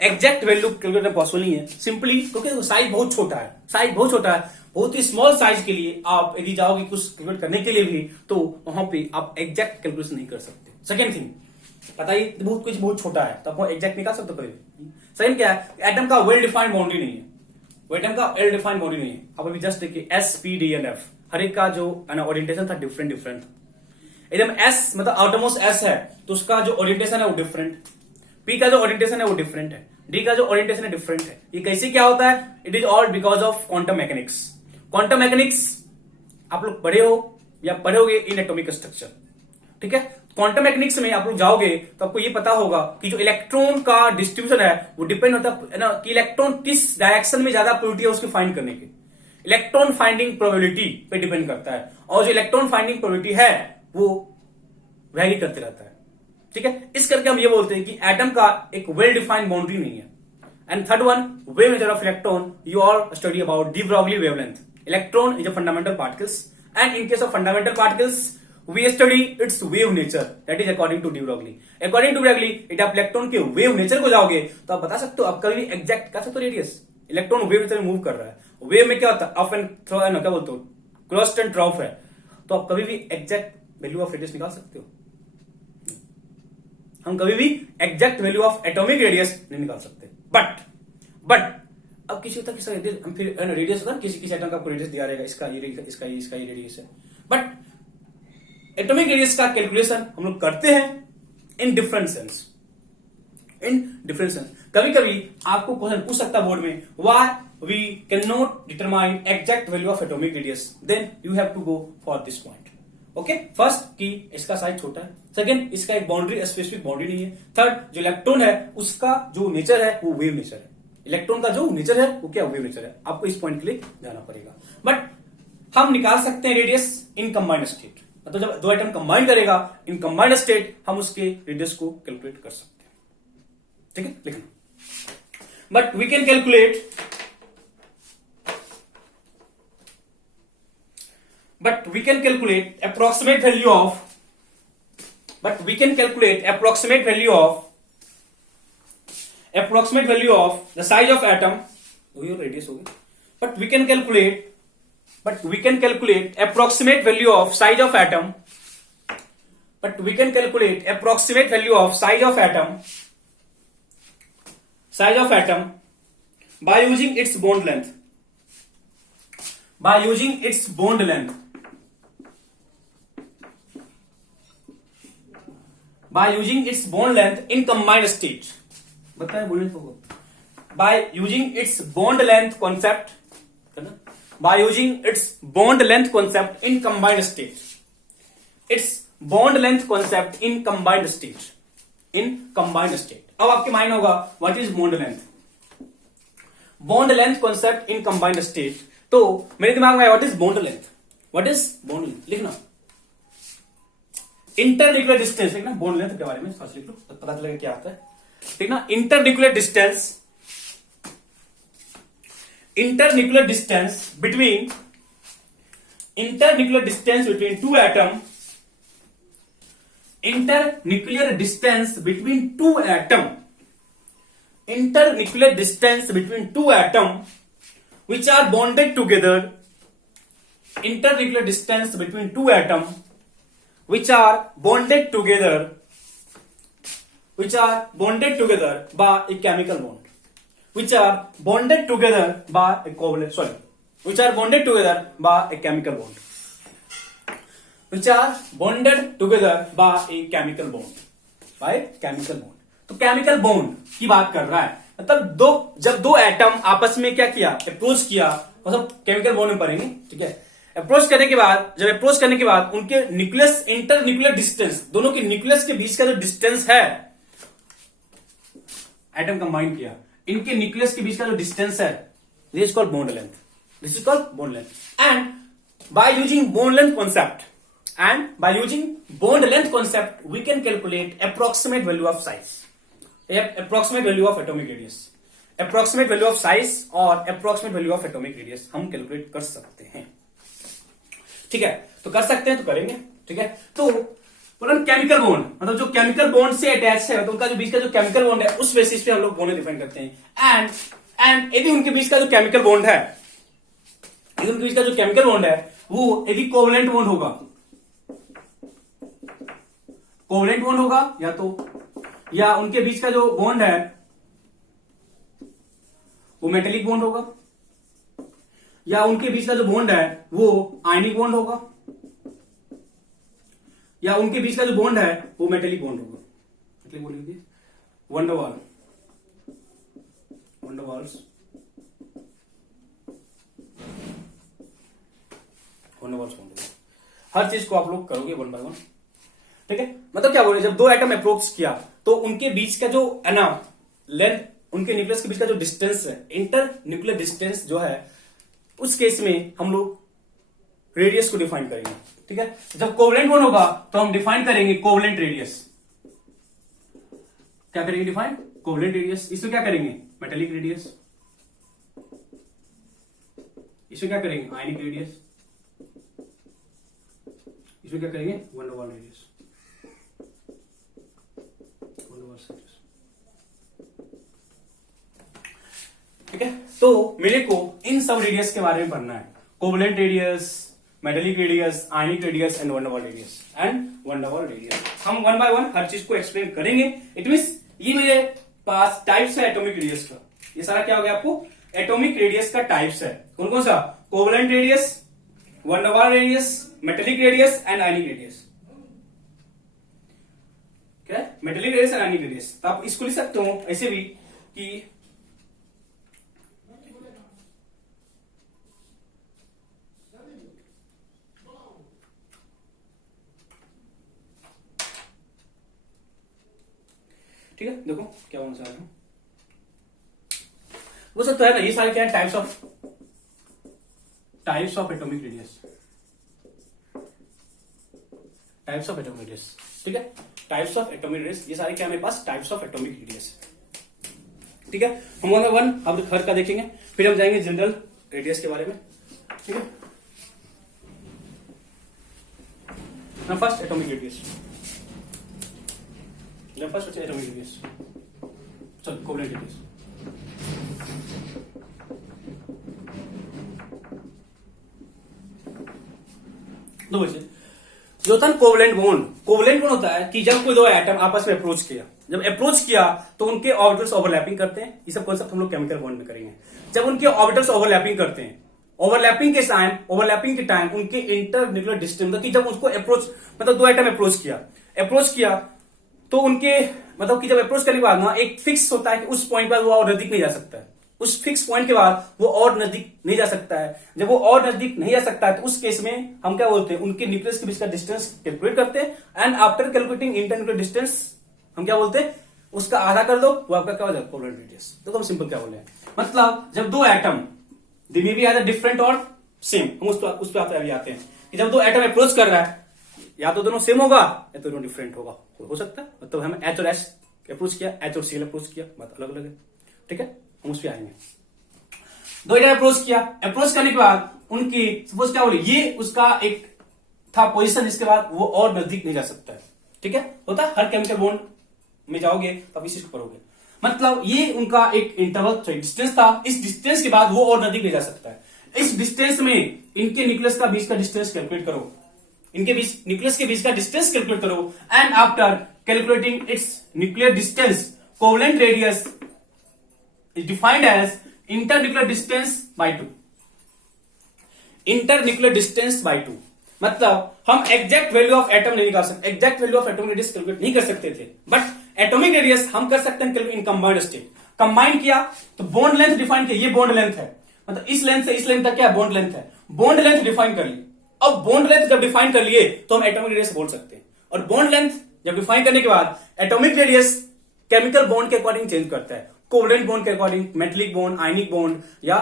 Exact value calculate possible नहीं है, सिंपली क्योंकि साइज बहुत छोटा है, बहुत ही स्मॉल साइज के लिए आप यदि जाओगे कुछ कैलकुलेट करने के लिए भी, तो वहां पे आप एग्जैक्ट कैलकुलेशन नहीं कर सकते। सेकेंड थिंग, पता ही बहुत छोटा है तो आप एग्जैक्ट निकाल सकते हो। सेकेंड क्या है, एटम का वेल डिफाइंड बाउंड्री नहीं है, अब अभी जस्ट देखिए SP D and F, हर एक का जो ओरिएंटेशन था डिफरेंट था। एकदम एस मतलब आउटरमोस्ट एस है तो उसका जो ओरिएंटेशन है वो डिफरेंट, पी का जो ओरिएंटेशन है वो डिफरेंट है, डी का जो ओरिएंटेशन है डिफरेंट है। ये कैसे क्या होता है? It is all because of quantum mechanics. Quantum mechanics आप लोग पढ़े हो या पढ़ोगे इन एटॉमिक स्ट्रक्चर, ठीक है। क्वांटम मैकेनिक्स में आप लोग जाओगे तो आपको ये पता होगा कि जो इलेक्ट्रॉन का डिस्ट्रीब्यूशन है वो डिपेंड होता है ना कि इलेक्ट्रॉन किस डायरेक्शन में ज्यादा प्रोबेबिलिटी है उसकी फाइंड करने की। इलेक्ट्रॉन फाइंडिंग प्रोबेबिलिटी पे डिपेंड करता है और जो इलेक्ट्रॉन फाइंडिंग प्रोबेबिलिटी है वो वैरी करते रहता है, ठीक है। इस करके हम ये बोलते हैं कि एटम का एक वेल डिफाइंड बाउंड्री नहीं है। And third one, wave nature of electron, you all study about de Broglie wavelength. Electron is a fundamental particles and in case of fundamental particles we study its wave nature, that is according to de Broglie. According to Broglie it आप electron के wave nature को जाओगे तो आप बता सकते हो, आप कभी एग्जैक्ट कर सकते हो रेडियस। इलेक्ट्रॉन वेव नेचर में मूव कर रहा है, वेव में क्या होता है अप एंड थ्रो, क्या बोलते हो क्रस्ट एंड ट्राउफ है, तो आप कभी भी एग्जैक्ट वैल्यू ऑफ रेडियस निकाल सकते हो। हम कभी भी exact value of atomic radius नहीं निकाल सकते। बट अब किसी होता किसी रेडियस, हम फिर रेडियस होता किसी एटम का रेडियस दिया रहेगा, इसका ये रेडियस है, बट एटॉमिक रेडियस का कैलकुलेशन हम लोग करते हैं इन डिफरेंट सेंस। कभी कभी आपको क्वेश्चन पूछ सकता है बोर्ड में, why we can not determine exact value of atomic radius, then you have to go for this point. Okay, first कि इसका साइज छोटा है, सेकंड इसका एक बाउंड्री स्पेसिफिक बाउंड्री नहीं है, थर्ड जो इलेक्ट्रॉन है उसका जो नेचर है वो वेव नेचर है। इलेक्ट्रॉन का जो नेचर है वो क्या वेव नेचर है, आपको इस पॉइंट के लिए जाना पड़ेगा। बट हम निकाल सकते हैं रेडियस इन कंबाइंड स्टेट, मतलब जब दो एटम कंबाइन करेगा इन कंबाइंड स्टेट हम उसके रेडियस को कैलकुलेट कर सकते हैं, ठीक है। लिखना, but we can calculate approximate value of the size of atom, radius हो गया, but we can calculate approximate value of size of atom, by using its bond length, in combined state। बताए बोलने को, by using its bond length concept in combined state, अब आपके mind होगा what is bond length concept in combined state. तो मेरे दिमाग में व्हाट इज बॉन्ड लेंथ, लिखना इंटरन्यूक्लियर डिस्टेंस, लिखना बॉन्ड लेंथ के बारे में फर्स्ट लिख लो तो पता चलेगा क्या आता है, ठीक ना। Internuclear distance between two atom, internuclear distance between two atom which are bonded together, which are bonded together by a chemical bond, which are bonded together by a covalent, which are bonded together by a chemical bond, तो chemical bond की बात कर रहा है, मतलब जब दो atom आपस में क्या किया, अप्रोच किया, मतलब केमिकल बॉन्ड में पढ़ेंगे, ठीक है। अप्रोच करने के बाद उनके न्यूक्लियस, इंटरन्यूक्लियर डिस्टेंस, दोनों के न्यूक्लियस के बीच का जो डिस्टेंस है, एटम कंबाइन किया, इनके न्यूक्लियस के बीच का जो डिस्टेंस है, this is called bond length. And by using bond length concept we can calculate approximate value of size, approximate value of atomic radius, approximate value of size और approximate value of atomic radius हम calculate कर सकते हैं, ठीक है। तो कर सकते हैं तो करेंगे, ठीक है। तो केमिकल बॉन्ड, मतलब जो केमिकल बॉन्ड से अटैच है, तो उनका जो बीच का जो केमिकल बॉन्ड है उस बेसिस पे हम लोग बॉन्ड डिफाइन करते हैं। एंड यदि उनके बीच का जो केमिकल बॉन्ड है, वो यदि कोवलेंट बॉन्ड होगा, या उनके बीच का जो बॉन्ड है वो मेटेलिक बॉन्ड होगा, या उनके बीच का जो बॉन्ड है वो आयनिक बॉन्ड होगा, या उनके बीच का जो बॉन्ड है वो मेटेलिक बॉन्ड होगा। मेटेलिक बॉन्ड लिखिए, वंडरवाल, वंडरवाल्स, वंडरवाल्स बॉन्ड होगा। हर चीज को आप लोग करोगे वन बाय वन, ठीक है। मतलब क्या बोले, जब दो एटम अप्रोच किया तो उनके बीच का जो है ना लेंथ, उनके न्यूक्लियस के बीच का जो डिस्टेंस है, इंटर न्यूक्लियर डिस्टेंस जो है, उस केस में हम लोग रेडियस को डिफाइन करेंगे, ठीक है। जब कोवलेंट बॉन्ड होगा तो हम डिफाइन करेंगे कोवलेंट रेडियस। क्या करेंगे डिफाइन? Covalent radius. इसको क्या करेंगे? Metallic radius. इसको क्या करेंगे? Ionic radius. इसको क्या करेंगे? One over radius, one over radius, ठीक है। तो मेरे को इन सब रेडियस के बारे में पढ़ना है, covalent radius, metallic radius, ionic radius and one over radius and one over radius. हम वन बाय वन हर चीज को एक्सप्लेन करेंगे। इट मींस ये मेरे पास टाइप्स है एटॉमिक रेडियस का। ये सारा क्या हो गया आपको? एटॉमिक रेडियस का टाइप्स है। कौन कौन सा? Covalent radius, one over radius, metallic radius and ionic radius. क्या है? Metallic radius and ionic radius. तो आप इसको लिख सकते हो ऐसे भी कि ठीक है। देखो क्या बोलना चाह रहा हूं, वो सब तो है ना। ये सारे क्या है? Types of atomic radius, types of atomic radius, ठीक है। टाइप्स ऑफ एटॉमिक रेडियस, ये सारे क्या मेरे पास टाइप्स ऑफ एटॉमिक रेडियस, ठीक है। हम वन बाय वन हम हर का देखेंगे, फिर हम जाएंगे जनरल रेडियस के बारे में, ठीक है ना। First atomic radius, first atomic radius, चलो कोवलेंट रेडियस। दो बच्चे जो होता है कोवलेंट बॉन्ड, कोवलेंट बॉन्ड होता है कि जब कोई दो एटम आपस में अप्रोच किया, जब अप्रोच किया तो उनके ऑर्बिटल्स ओवरलैपिंग करते हैं। ये सब कॉन्सेप्ट हम लोग केमिकल बॉन्ड में करेंगे। जब उनके ऑर्बिटल्स ओवरलैपिंग करते हैं, ओवरलैपिंग के टाइम उनके इंटर न्यूक्लियर डिस्टेंस, मतलब कि जब उसको अप्रोच, मतलब दो एटम अप्रोच किया तो उनके, मतलब कि जब अप्रोच करने के बाद ना एक फिक्स होता है कि उस पॉइंट पर वो और नजदीक नहीं जा सकता है। उस फिक्स पॉइंट के बाद वो और नजदीक नहीं जा सकता है। जब वो और नजदीक नहीं जा सकता है तो उस केस में हम क्या बोलते हैं? उनके न्यूक्लियस के बीच का डिस्टेंस कैलकुलेट करते हैं and after calculating inter nuclear distance हम क्या बोलते हैं? उसका आधा कर दो, वो आपका क्या हो जाएगा? Covalent radius. तो हम सिंपल क्या बोले, मतलब जब दो atom, they may be either different और सेम, हम उस पर आते हैं कि जब दो एटम अप्रोच कर रहा है, या तो दोनों सेम होगा या तो दोनों डिफरेंट होगा, हो सकता है। मतलब हमें एच और एस अप्रोच किया, एच और सी अप्रोच किया, बात अलग अलग है, ठीक है। हम उस पर आएंगे। दो एटम अप्रोच किया, अप्रोच करने के बाद उनकी सपोज क्या बोले, ये उसका एक था पोजीशन जिसके बाद वो और नजदीक नहीं जा सकता है, ठीक है। होता है हर केमिकल बॉन्ड में जाओगे तब इस चीज को पढ़ोगे। मतलब ये उनका एक इंटरवल डिस्टेंस था, इस डिस्टेंस के बाद वो और नजदीक नहीं जा सकता है। इस डिस्टेंस में इनके न्यूक्लियस का बीच का डिस्टेंस कैलकुलेट करो, इनके बीच न्यूक्लियस के बीच का डिस्टेंस कैलकुलेट करो and after calculating its nuclear distance, covalent radius is defined as internuclear distance by 2। Internuclear distance by 2 मतलब हम एग्जैक्ट वैल्यू ऑफ एटम नहीं निकाल सकते, exact value of atomic radius calculate नहीं कर सकते थे, बट एटॉमिक रेडियस हम कर सकते हैं इन कंबाइंड स्टेट। कंबाइन किया तो बॉन्ड लेंथ डिफाइन किया, ये बॉन्ड लेंथ है, मतलब इस लेंथ से इस लेंथ तक क्या बॉन्ड लेंथ है, बॉन्ड लेंथ डिफाइन कर ली। अब बॉन्ड लेंथ जब डिफाइन कर लिए तो हम एटॉमिक रेडियस बोल सकते हैं। और बॉन्ड लेंथ जब डिफाइन करने के बाद एटॉमिक रेडियस केमिकल बॉन्ड के अकॉर्डिंग चेंज करता है, कोवलेंट बॉन्ड के according, metallic bond, ionic bond या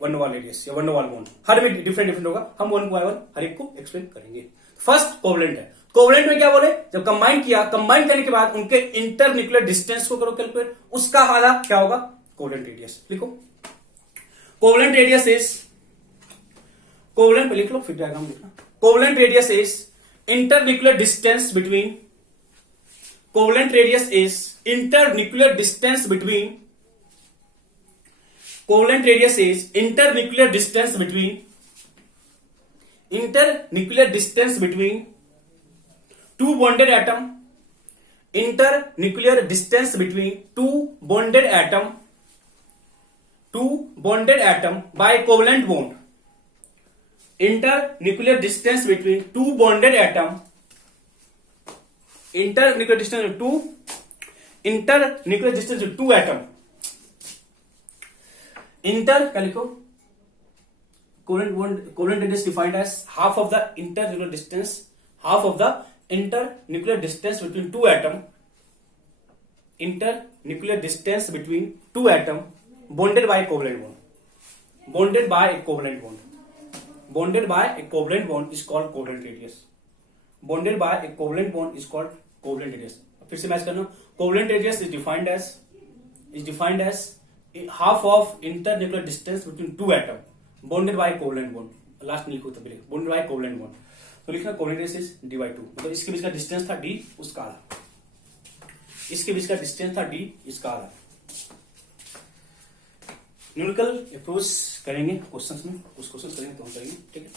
वन ओवर रेडियस या वन ओवर बॉन्ड, हर में डिफरेंट होगा। हम वन बाय वन हर एक को एक्सप्लेन करेंगे। फर्स्ट कोवलेंट है, कोवलेंट में क्या बोले, जब कंबाइन किया, कंबाइन करने के बाद उनके इंटर न्यूक्लियर डिस्टेंस को करो कैलकुलेट, उसका आधा क्या होगा? Covalent radius. लिखो कोवलेंट रेडियस इज, कोवलेंट पे लिख लो, फिर डायग्राम लिखना। Covalent radius is internuclear distance between, covalent radius is internuclear distance between, covalent radius is internuclear distance between, internuclear distance between two bonded atom, internuclear distance between two bonded atom by covalent bond, internuclear distance between two bonded atom internuclear distance to two atom. क्या लिखो, covalent radius defined as half of the internuclear distance between two atom. Internuclear distance between two atom bonded by a covalent bond. Bonded by a covalent bond is called covalent radius. Bonded by a covalent bond is called covalent radius. फिर से match करना. Covalent radius is defined as half of internuclear distance between two atom bonded by a covalent bond. Last में लिखो तब लिखो bonded by a covalent bond. तो लिखना covalent radius is d/2. मतलब इसके बीच का डिस्टेंस था d, उसका आधा. इसके बीच का डिस्टेंस था d, इसका आधा. न्यूमेरिकल अप्रोच करेंगे क्वेश्चंस में, कुछ क्वेश्चंस करेंगे तो हम करेंगे. ठीक है.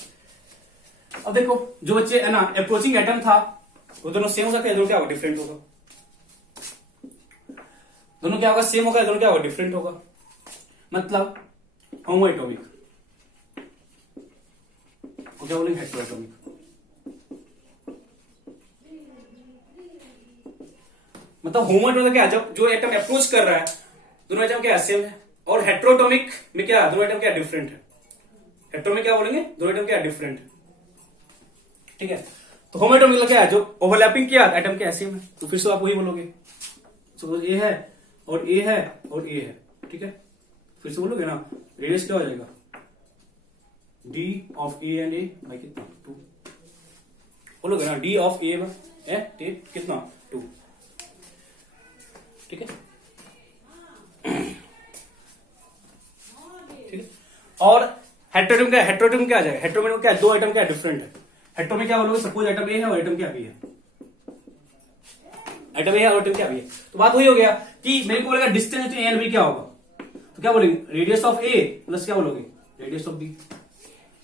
अब देखो जो बच्चे है ना अप्रोचिंग एटम था वो दोनों सेम हो सकते हैं, दोनों क्या होगा डिफरेंट होगा. दोनों क्या होगा सेम होगा, दोनों क्या होगा डिफरेंट होगा. मतलब होमोएटॉमिक को क्या बोलेंगे हेटेरोएटॉमिक. मतलब होमोएटॉमिक क्या जो एटम अप्रोच कर रहा है दोनों एटम क्या सेम है, और हेटेरोएटॉमिक में क्या दोनों एटम क्या डिफरेंट है. हेटेरो में क्या बोलेंगे दोनों एटम क्या डिफरेंट है. ठीक है. तो होमोएटॉमिक क्या है जो ओवरलैपिंग किया एटम क्या सेम है, तो फिर से आप वही बोलोगे. सपोज ए है और ए है और ए है. ठीक है. फिर से बोलोगे ना रेडियस क्या हो जाएगा D of A and A by कितना 2. बोलोगे ना डी ऑफ ए कितना 2. ठीक है. ठीक है. और हेटेरोएटॉमिक क्या आ जाएगा. हेटेरोएटॉमिक क्या दो एटम क्या डिफरेंट है. हेटेरो में क्या बोलोगे सपोज एटम ए है और एटम क्या बी है. एटम ए है और एटम क्या बी है. तो बात वही हो गया कि मेरे को बोलेगा distance between A and B क्या होगा, तो क्या बोलेंगे रेडियस ऑफ ए प्लस क्या बोलोगे रेडियस ऑफ बी.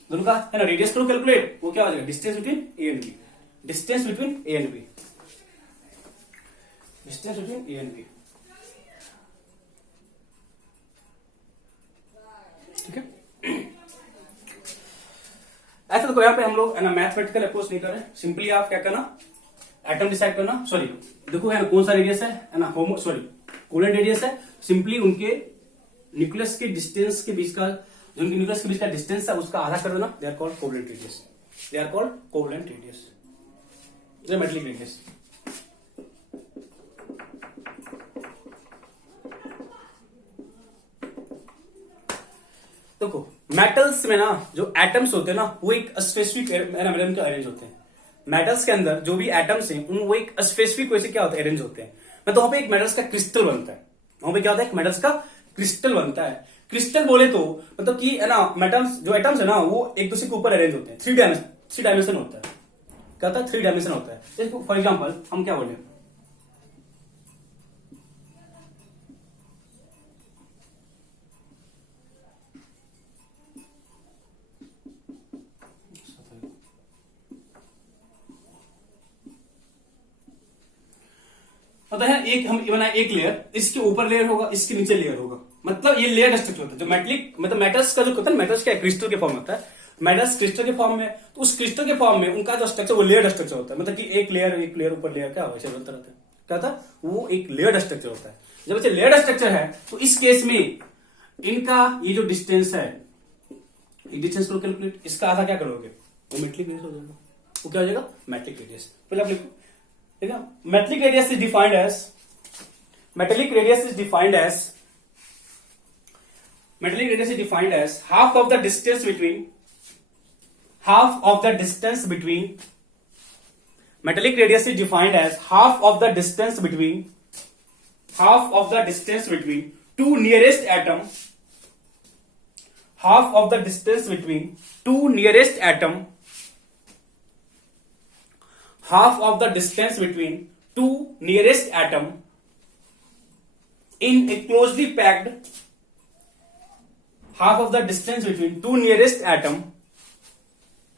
दोनों का है ना रेडियस करो कैलकुलेट, वो क्या हो जाएगा distance between A and B. Distance between A and B. Distance between A and B. ठीक है. ऐसा तो यहाँ पे हम लोग है ना मैथमेटिकल अप्रोच नहीं कर रहे. सिंपली आप क्या करना एटम डिसाइड करना. सॉरी देखो है ना कौन सा रेडियस है ना कोवेलेंट रेडियस है. सिंपली उनके न्यूक्लियस के डिस्टेंस के बीच का जो उनके न्यूक्लियस के बीच का डिस्टेंस है उसका आधा कर देना. They are called covalent radius. They are called covalent radius. Metallic radius. देखो मेटल्स में ना जो एटम्स होते हैं ना वो एक स्पेसिफिक मेथड का अरेंज होते हैं. मेटल्स के अंदर जो भी एटम्स हैं उन वो एक स्पेसिफिक वैसे क्या होता है अरेंज होते हैं. मतलब वहां पे एक मेटल्स का क्रिस्टल बनता है. वहां पे क्या होता है एक मेटल्स का क्रिस्टल बनता है. क्रिस्टल बोले तो मतलब कि है ना मेटल्स जो एटम्स है ना वो एक दूसरे के ऊपर अरेंज होते हैं. थ्री डायमेंशन होता है. क्या होता है 3 डायमेंशन होता है. फॉर एग्जाम्पल हम क्या बोले पता है एक हम बना एक लेयर, इसके ऊपर लेयर होगा इसके नीचे लेयर होगा. मतलब ये लेयर स्ट्रक्चर होता है जो मेटलिक मतलब मेटल्स का जो होता है मेटल्स क्या क्रिस्टल के फॉर्म होता है. मेटल्स क्रिस्टल के फॉर्म में तो उस क्रिस्टल के फॉर्म में उनका जो स्ट्रक्चर वो लेयर स्ट्रक्चर होता है. मतलब कि एक लेयर ऊपर लेयर क्या होता रहता है. क्या था वो एक लेयर स्ट्रक्चर होता है. जब ऐसे लेयर स्ट्रक्चर है तो इस केस में इनका ये जो डिस्टेंस है डिस्टेंस को कैलकुलेट इसका आधा क्या करोगे वो मेटलिक रेडियस हो जाएगा. वो क्या हो जाएगा मेटलिक रेडियस. पहले आप लिखो ठीक है. Metallic radius is defined as metallic radius is defined as half of the distance between metallic radius is defined as half of the distance between two nearest atom. Half of the distance between two nearest atom. Half of the distance between two nearest atom in a closely packed. Half of the distance between two nearest atom.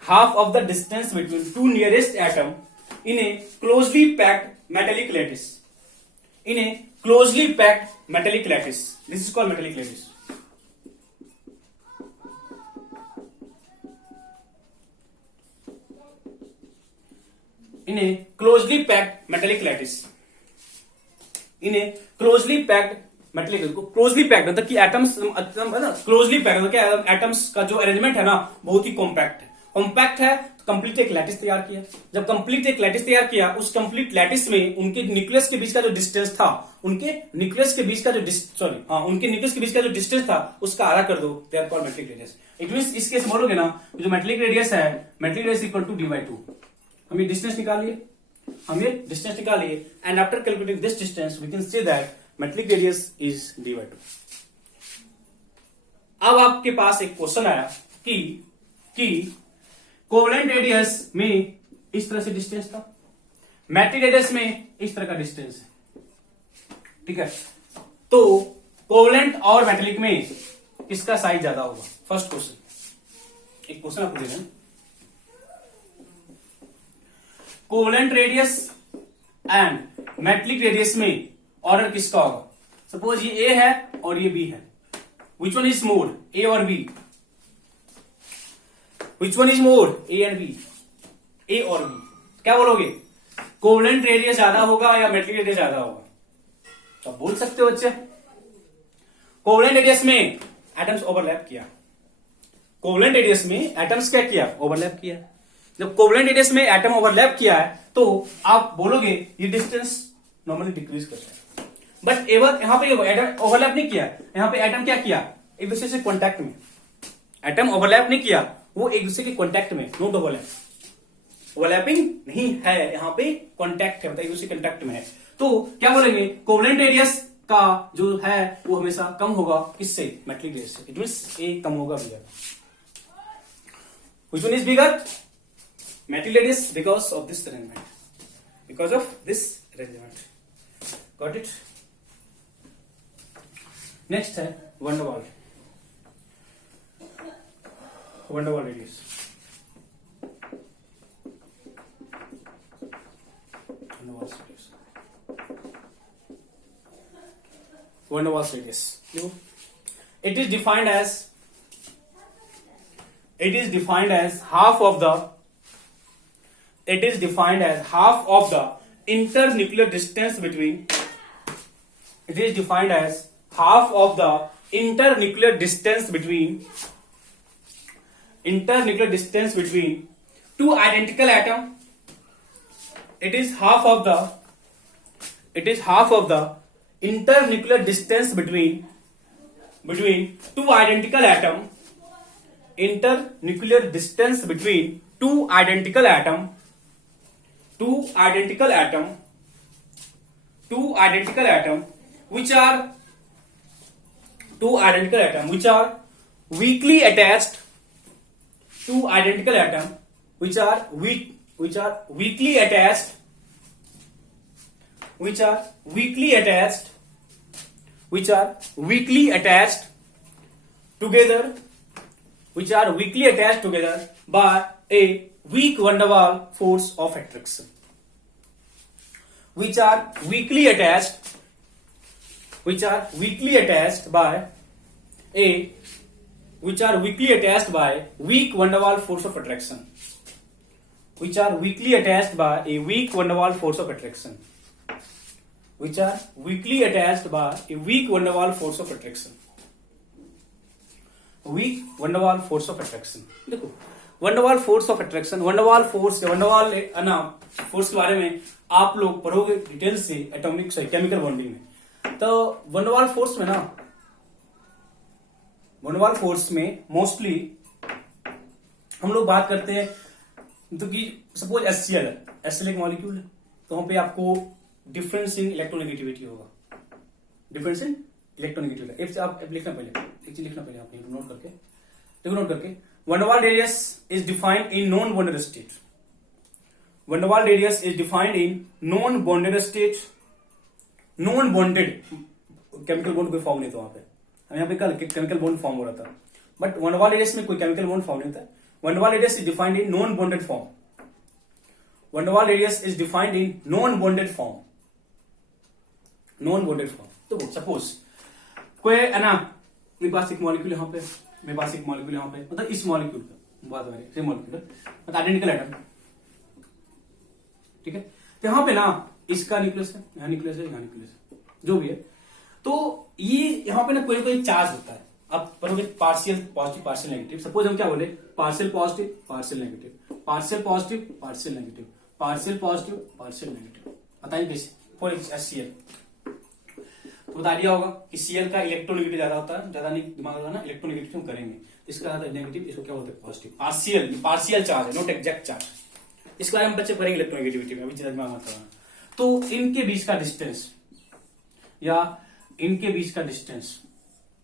Half of the distance between two nearest atom in a closely packed metallic lattice. In a closely packed metallic lattice. This is called metallic lattice. in a closely packed metallic lattice. In a closely packed metallic, closely packed मतलब कि atoms है ना, closely packed मतलब क्या, atoms का जो arrangement है ना बहुत ही कॉम्पैक्ट है। कॉम्पैक्ट है तो कंप्लीट एक लैटिस तैयार किया। जब कंप्लीट एक लैटिस तैयार किया, उस कंप्लीट लैटिस में उनके न्यूक्लियस के बीच का जो डिस्टेंस था, उनके न्यूक्लियस के बीच का जो उनके न्यूक्लियस के बीच का जो डिस्टेंस था उसका आधा कर दो, they are called metallic radius. It means इस केस बोलोगे ना, जो मेटलिक रेडियस है, metallic radius equal to d/2। हम ये डिस्टेंस निकालिए, and after calculating this distance we can say that metallic radius is d/2। अब आपके पास एक क्वेश्चन आया कि कोवेलेंट रेडियस में इस तरह से डिस्टेंस था, मेटलिक रेडियस में इस तरह का डिस्टेंस है, ठीक है। तो कोवेलेंट और मेटलिक में किसका साइज ज्यादा होगा? फर्स्ट क्वेश्चन, एक क्वेश्चन आपको दे रहे हैं, covalent radius and metallic radius में ऑर्डर किसका होगा? सपोज ये ए है और ये बी है, विच वन इज मोर, ए और B? Which one is more, A and B? A और बी। क्या बोलोगे, कोवेलेंट रेडियस ज्यादा होगा या मेटलिक रेडियस ज्यादा होगा? तो आप बोल सकते हो बच्चे, कोवेलेंट रेडियस में एटम्स ओवरलैप किया, कोवेलेंट रेडियस में एटम्स क्या किया? ओवरलैप किया। जब कोवेलेंट रेडियस में एटम ओवरलैप किया है तो आप बोलोगे ये डिस्टेंस नॉर्मली डिक्रीज करता है। बट यहां पे एटम ओवरलैप नहीं किया, यहां पे एटम क्या किया? एक दूसरे से कॉन्टैक्ट में, एटम ओवरलैप नहीं किया, वो एक दूसरे के कॉन्टैक्ट में, नोट ओवरलैप, ओवरलैपिंग नहीं है, यहां पे कॉन्टैक्ट है, मतलब एक दूसरे कॉन्टैक्ट में है। तो क्या बोलेंगे, कोवेलेंट रेडियस का जो है वो हमेशा कम होगा, किससे? मेटलिक रेडियस से। इट मींस ए कम होगा, bigger. Which one is bigger? Metallic radius, because of this arrangement, because of this arrangement. Got it? Next है van der Waals, van der Waals radius. Van der Waals radius. It is defined as half of the internuclear distance between. It is defined as half of the internuclear distance between two identical atoms. It is half of the internuclear distance between two identical atom, internuclear distance between two identical atom which are weakly attached, together by a weak van der Waals force of attraction. Which are weakly attached by weak van der Waals force of attraction. Which are weakly attached by a weak van der Waals force of attraction. Which are weakly attached by a weak van der Waals force of attraction. Weak van der Waals force of attraction. देखो van der Waals force of attraction, van der Waals force के बारे में आप लोग पढ़ोगे detail से atomic से chemical bonding में। तो van der Waals force में ना, van der Waals force में मोस्टली हम लोग बात करते हैं तो कि सपोज HCl है, HCl एक मॉलिक्यूल है, तो वहां पे आपको डिफरेंस इन इलेक्ट्रोनेगेटिविटी होगा, डिफरेंस इन इलेक्ट्रोनेगेटिविटी। इफ आप लिखना पहले, एक चीज लिखना पहले आपने नोट करके, देखो नोट करके, van der Waals radius is defined in non-bonded state. Van der Waals radius is defined in non-bonded state. Non-bonded chemical bond कोई फॉर्म नहीं था वहां पे, हम यहाँ पे कल केमिकल बॉन्ड फॉर्म हो रहा था, but van der Waals radius में कोई केमिकल बॉन्ड फॉर्म नहीं था। van der Waals radius is defined in non-bonded form. van der Waals radius is defined in non-bonded form. Non-bonded form। तो suppose कोई है ना, मेरे पास एक मॉलिक्यूल यहाँ पे, मेरे पास एक मॉलिक्यूल यहाँ पे, मतलब इस मॉलिक्यूल का बात हो रही है, सेम मॉलिक्यूल मतलब आइडेंटिकल एटम, ठीक है। तो यहाँ पे ना इसका न्यूक्लियस है, यहाँ न्यूक्लियस है, यहाँ न्यूक्लियस है, जो भी है। तो ये यहाँ पे ना कोई कोई चार्ज होता है। आप पढ़ोगे partial positive partial negative. Suppose हम क्या बोले, partial positive partial negative, partial positive partial negative, partial positive partial negative. बताइए कैसे। फॉर एचसीएल तो बता दिया होगा कि सीएल का इलेक्ट्रोनेगेटिव ज्यादा होता है, ज्यादा नहीं दिमाग लगाना, इलेक्ट्रोनेगेटिव हम करेंगे। इसका ज्यादा नेगेटिव, इसको क्या बोलते हैं पॉजिटिव। पार्शियल, पार्शियल चार्ज है, नॉट एग्जैक्ट चार्ज। इसके बारे में बच्चे पढ़ेंगे इलेक्ट्रोनेगेटिविटी में, अभी ज्यादा दिमाग मत लगाना। तो इनके बीच का डिस्टेंस या इनके बीच का डिस्टेंस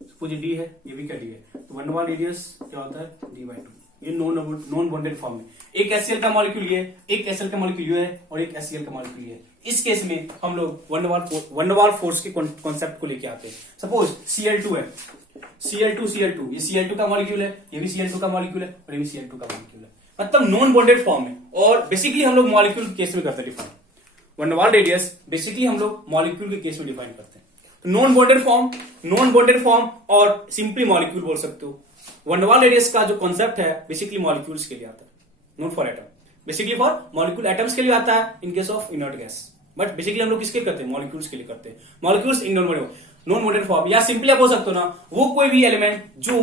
सपोज डी है, ये भी क्या डी है, तो वन वाला रेडियस क्या होता है डी/2। ये नॉन बॉन्डेड फॉर्म में एक एचसीएल का मॉलिक्यूल ये है, एक एचसीएल का मॉलिक्यूल ये है और एक एचसीएल का मॉलिक्यूल ये है। इस केस में हम लोग वंडरवाल फोर्स के कॉन्सेप्ट को लेके आते हैं। सपोज Cl2 है, Cl2 ये Cl2 का मॉलिक्यूल है, ये भी Cl2 का मॉलिक्यूल है और ये भी Cl2 का मॉलिक्यूल है, मतलब नॉन बॉन्डेड फॉर्म में। और बेसिकली हम लोग मॉलिक्यूल के केस में करते हैं डिफाइन। वंडरवाल रेडियस बेसिकली हम लोग मॉलिक्यूल के केस में डिफाइन करते हैं। तो नॉन बॉन्डेड फॉर्म और सिंपली मॉलिक्यूल बोल सकते हो। वंडरवाल रेडियस का जो कॉन्सेप्ट है बेसिकली मॉलिक्यूल्स के लिए आता है, not for atom. Basically for molecule atoms के लिए आता है इन case of inert gas, but basically हम लोग किसके करते हैं, मॉलिक्यूल्स के लिए करते हैं। Molecules in non bonded form, या सिंपली आप बोल सकते हो ना, वो कोई भी एलिमेंट जो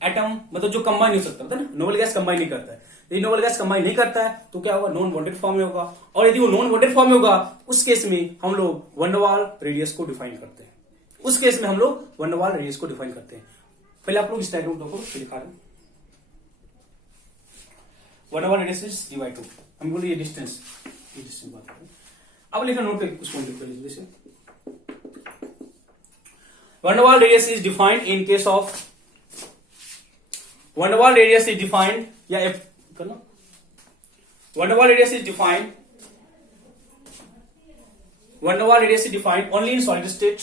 एटम मतलब जो कंबाइन नहीं हो सकता, ना नोबल गैस कंबाइन नहीं करता है। यदि नोबल गैस कंबाइन नहीं करता है तो क्या होगा, नॉन बॉन्डेड फॉर्म में होगा। और यदि वो नॉन बॉन्डेड फॉर्म में होगा उस केस में हम लोग वंडरवाल रेडियस को डिफाइन करते हैं। उस केस में हम लोग वंडरवाल रेडियस को डिफाइन करते हैं। पहले आप लोग इस डायग्राम को दिखा रहे हैं। वंडरवाल रेडियस इज डी/2। हम बोले ये डिस्टेंस बात करें। अब लिखना नोट करके कुछ लिख लीजिए जैसे van der Waals radius is defined in case of van der Waals radius is defined या एफ करना। Van der Waals radius is defined only in solid state.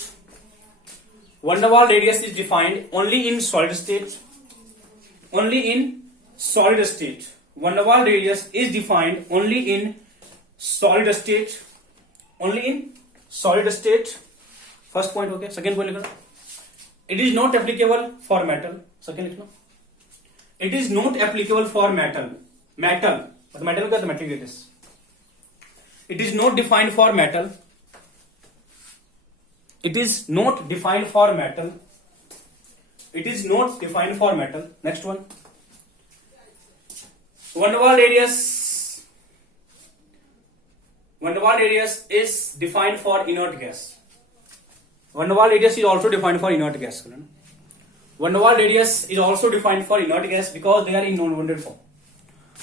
Van der Waals radius is defined only in solid state, only in solid state. Van der Waals radius is defined only in solid state, only in solid state. First point हो गया। Second point लिखना, it is not applicable for metal. Second लिखना, it is not applicable for metal. Metal मतलब metal क्या है, metal radius. It is not defined for metal. It is not defined for metal. It is not defined for metal. Next one. Van der Waals radius is defined for inert gas. Van der Waals radius is also defined for inert gas. Van der Waals radius is also defined for inert gas because they are in non-bonded form.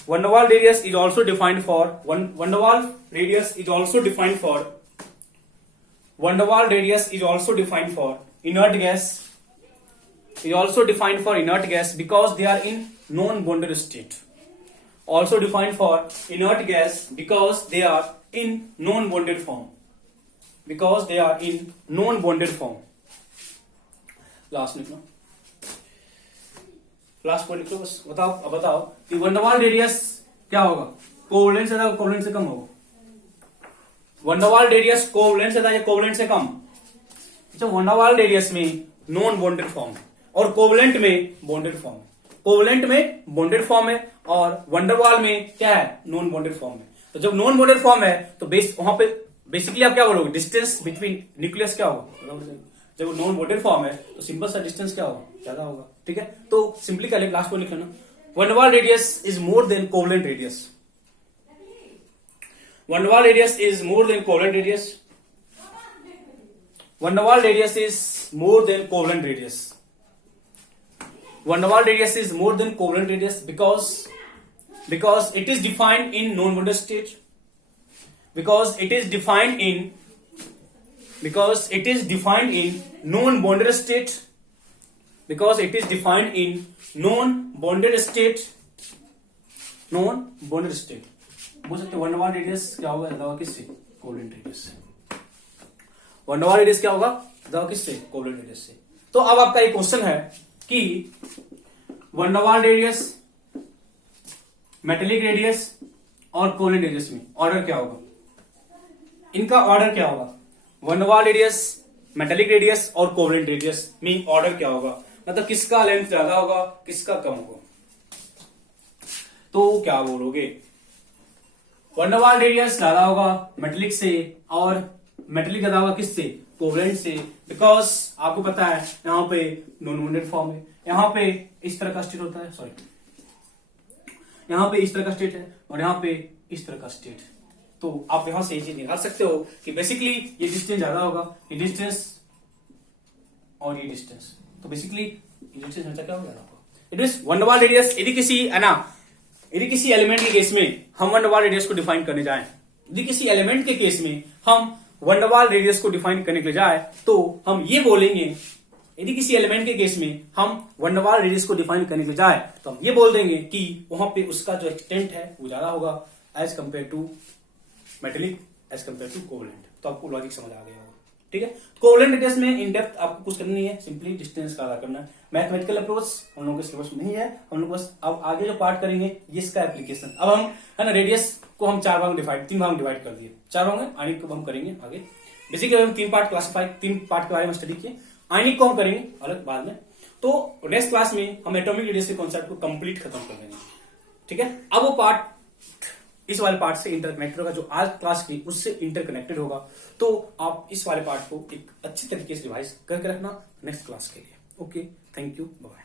Van der Waals radius is also defined for Van der Waals radius is also defined for Van der Waals radius is also defined for inert gas. Is also defined for inert gas because they are in non-bonded state. Also defined for inert gas because they are in non-bonded form. Because they are in non-bonded form. Last लिखना, last point लिख लो बस। बताओ कि van der Waals radius क्या होगा, covalent से ज्यादा covalent से कम होगा। Van der Waals radius covalent से ज्यादा या कोवेलेंट से कम। अच्छा, वन डर वाल्स रेडियस में नॉन बॉन्डेड फॉर्म है और कोवेलेंट में बॉन्डेड फॉर्म है। कोवेलेंट में बॉन्डेड फॉर्म है और वन डर वाल्स में क्या है, नॉन बॉन्डेड फॉर्म है। तो जब नॉन बॉन्डेड फॉर्म है तो वहां पे बेसिकली आप क्या बोलोगे, डिस्टेंस बिटवीन न्यूक्लियस क्या होगा। जब नॉन बॉन्डेड फॉर्म है तो सिंपल सा डिस्टेंस क्या होगा, ज्यादा होगा। ठीक है, तो सिंपली क्या लास्ट पॉइंट लिख लेना, van der Waals radius is more than covalent radius. Van der Waals radius is more than covalent radius. Van der Waals radius is more than covalent radius. Van der Waals radius is more than covalent radius because it is defined in non-bonded state. Because it is defined in non-bonded state. Because it is defined in non-bonded state. Non-bonded state. बोल सकते one der Waals radius क्या होगा, ज्यादा होगा किससे, covalent radius से। One der Waals radius क्या होगा, ज्यादा किससे, कोवेलेंट रेडियस से। तो अब आपका एक क्वेश्चन है कि van der Waals radius, metallic radius और कोवेलेंट रेडियस में ऑर्डर क्या होगा, इनका ऑर्डर क्या होगा। Van der Waals radius, metallic radius और कोवेलेंट रेडियस में ऑर्डर क्या होगा, मतलब किसका लेंथ ज्यादा होगा, किसका कम होगा। तो क्या बोलोगे, वंडरवाल रेडियस ज्यादा होगा मेटेलिक से, और मेटेलिक ज्यादा होगा किससे, कोवलेंट से, बिकॉज आपको पता है यहाँ पे नॉन बाउंडेड फॉर्म है, यहाँ पे इस तरह का स्टेट होता है, सॉरी यहाँ पे इस तरह का स्टेट है और यहाँ पे इस तरह का स्टेट। तो आप यहां से ये चीज निकाल सकते हो कि बेसिकली ये डिस्टेंस ज्यादा होगा, ये डिस्टेंस और ये डिस्टेंस, तो बेसिकली ये डिस्टेंस हमेशा क्या होगा, इट इज वंडरवाल रेडियस। यदि किसी है ना, यदि किसी एलिमेंट के केस में हम वंडरवाल रेडियस को डिफाइन करने जाएं, यदि किसी एलिमेंट के केस में हम वंडरवाल रेडियस को डिफाइन करने के लिए जाए तो हम ये बोलेंगे, यदि किसी एलिमेंट के केस में हम वंडरवाल रेडियस को डिफाइन करने के लिए जाए तो हम ये बोल देंगे कि वहां पे उसका जो एक्सटेंट है वो ज्यादा होगा as compare to metallic, as compare to covalent. तो आपको लॉजिक समझ आ गया होगा, ठीक है। कोवलेंट रेडियस में इन डेप्थ आपको कुछ करना नहीं है, सिंपली डिस्टेंस का करना है। मैथमेटिकल अप्रोच हम लोगों के सिलेबस में नहीं है, हम लोग बस अब आगे जो पार्ट करेंगे ये इसका एप्लीकेशन। अब हम है ना रेडियस को हम तीन भाग डिवाइड कर दिए, 4 भाग में आयनिक को हम करेंगे आगे। बेसिकली हम 3 पार्ट के बारे में स्टडी किए, आयनिक को हम करेंगे अलग बाद में। तो नेक्स्ट क्लास में हम एटॉमिक रेडियस के कॉन्सेप्ट को कंप्लीट खत्म कर देंगे, ठीक है। अब वो पार्ट इस वाले पार्ट से इंटरकनेक्टेड होगा, जो आज क्लास की उससे इंटरकनेक्टेड होगा। तो आप इस वाले पार्ट को एक अच्छी तरीके से रिवाइज करके रखना नेक्स्ट क्लास के लिए। Okay, thank you, bye.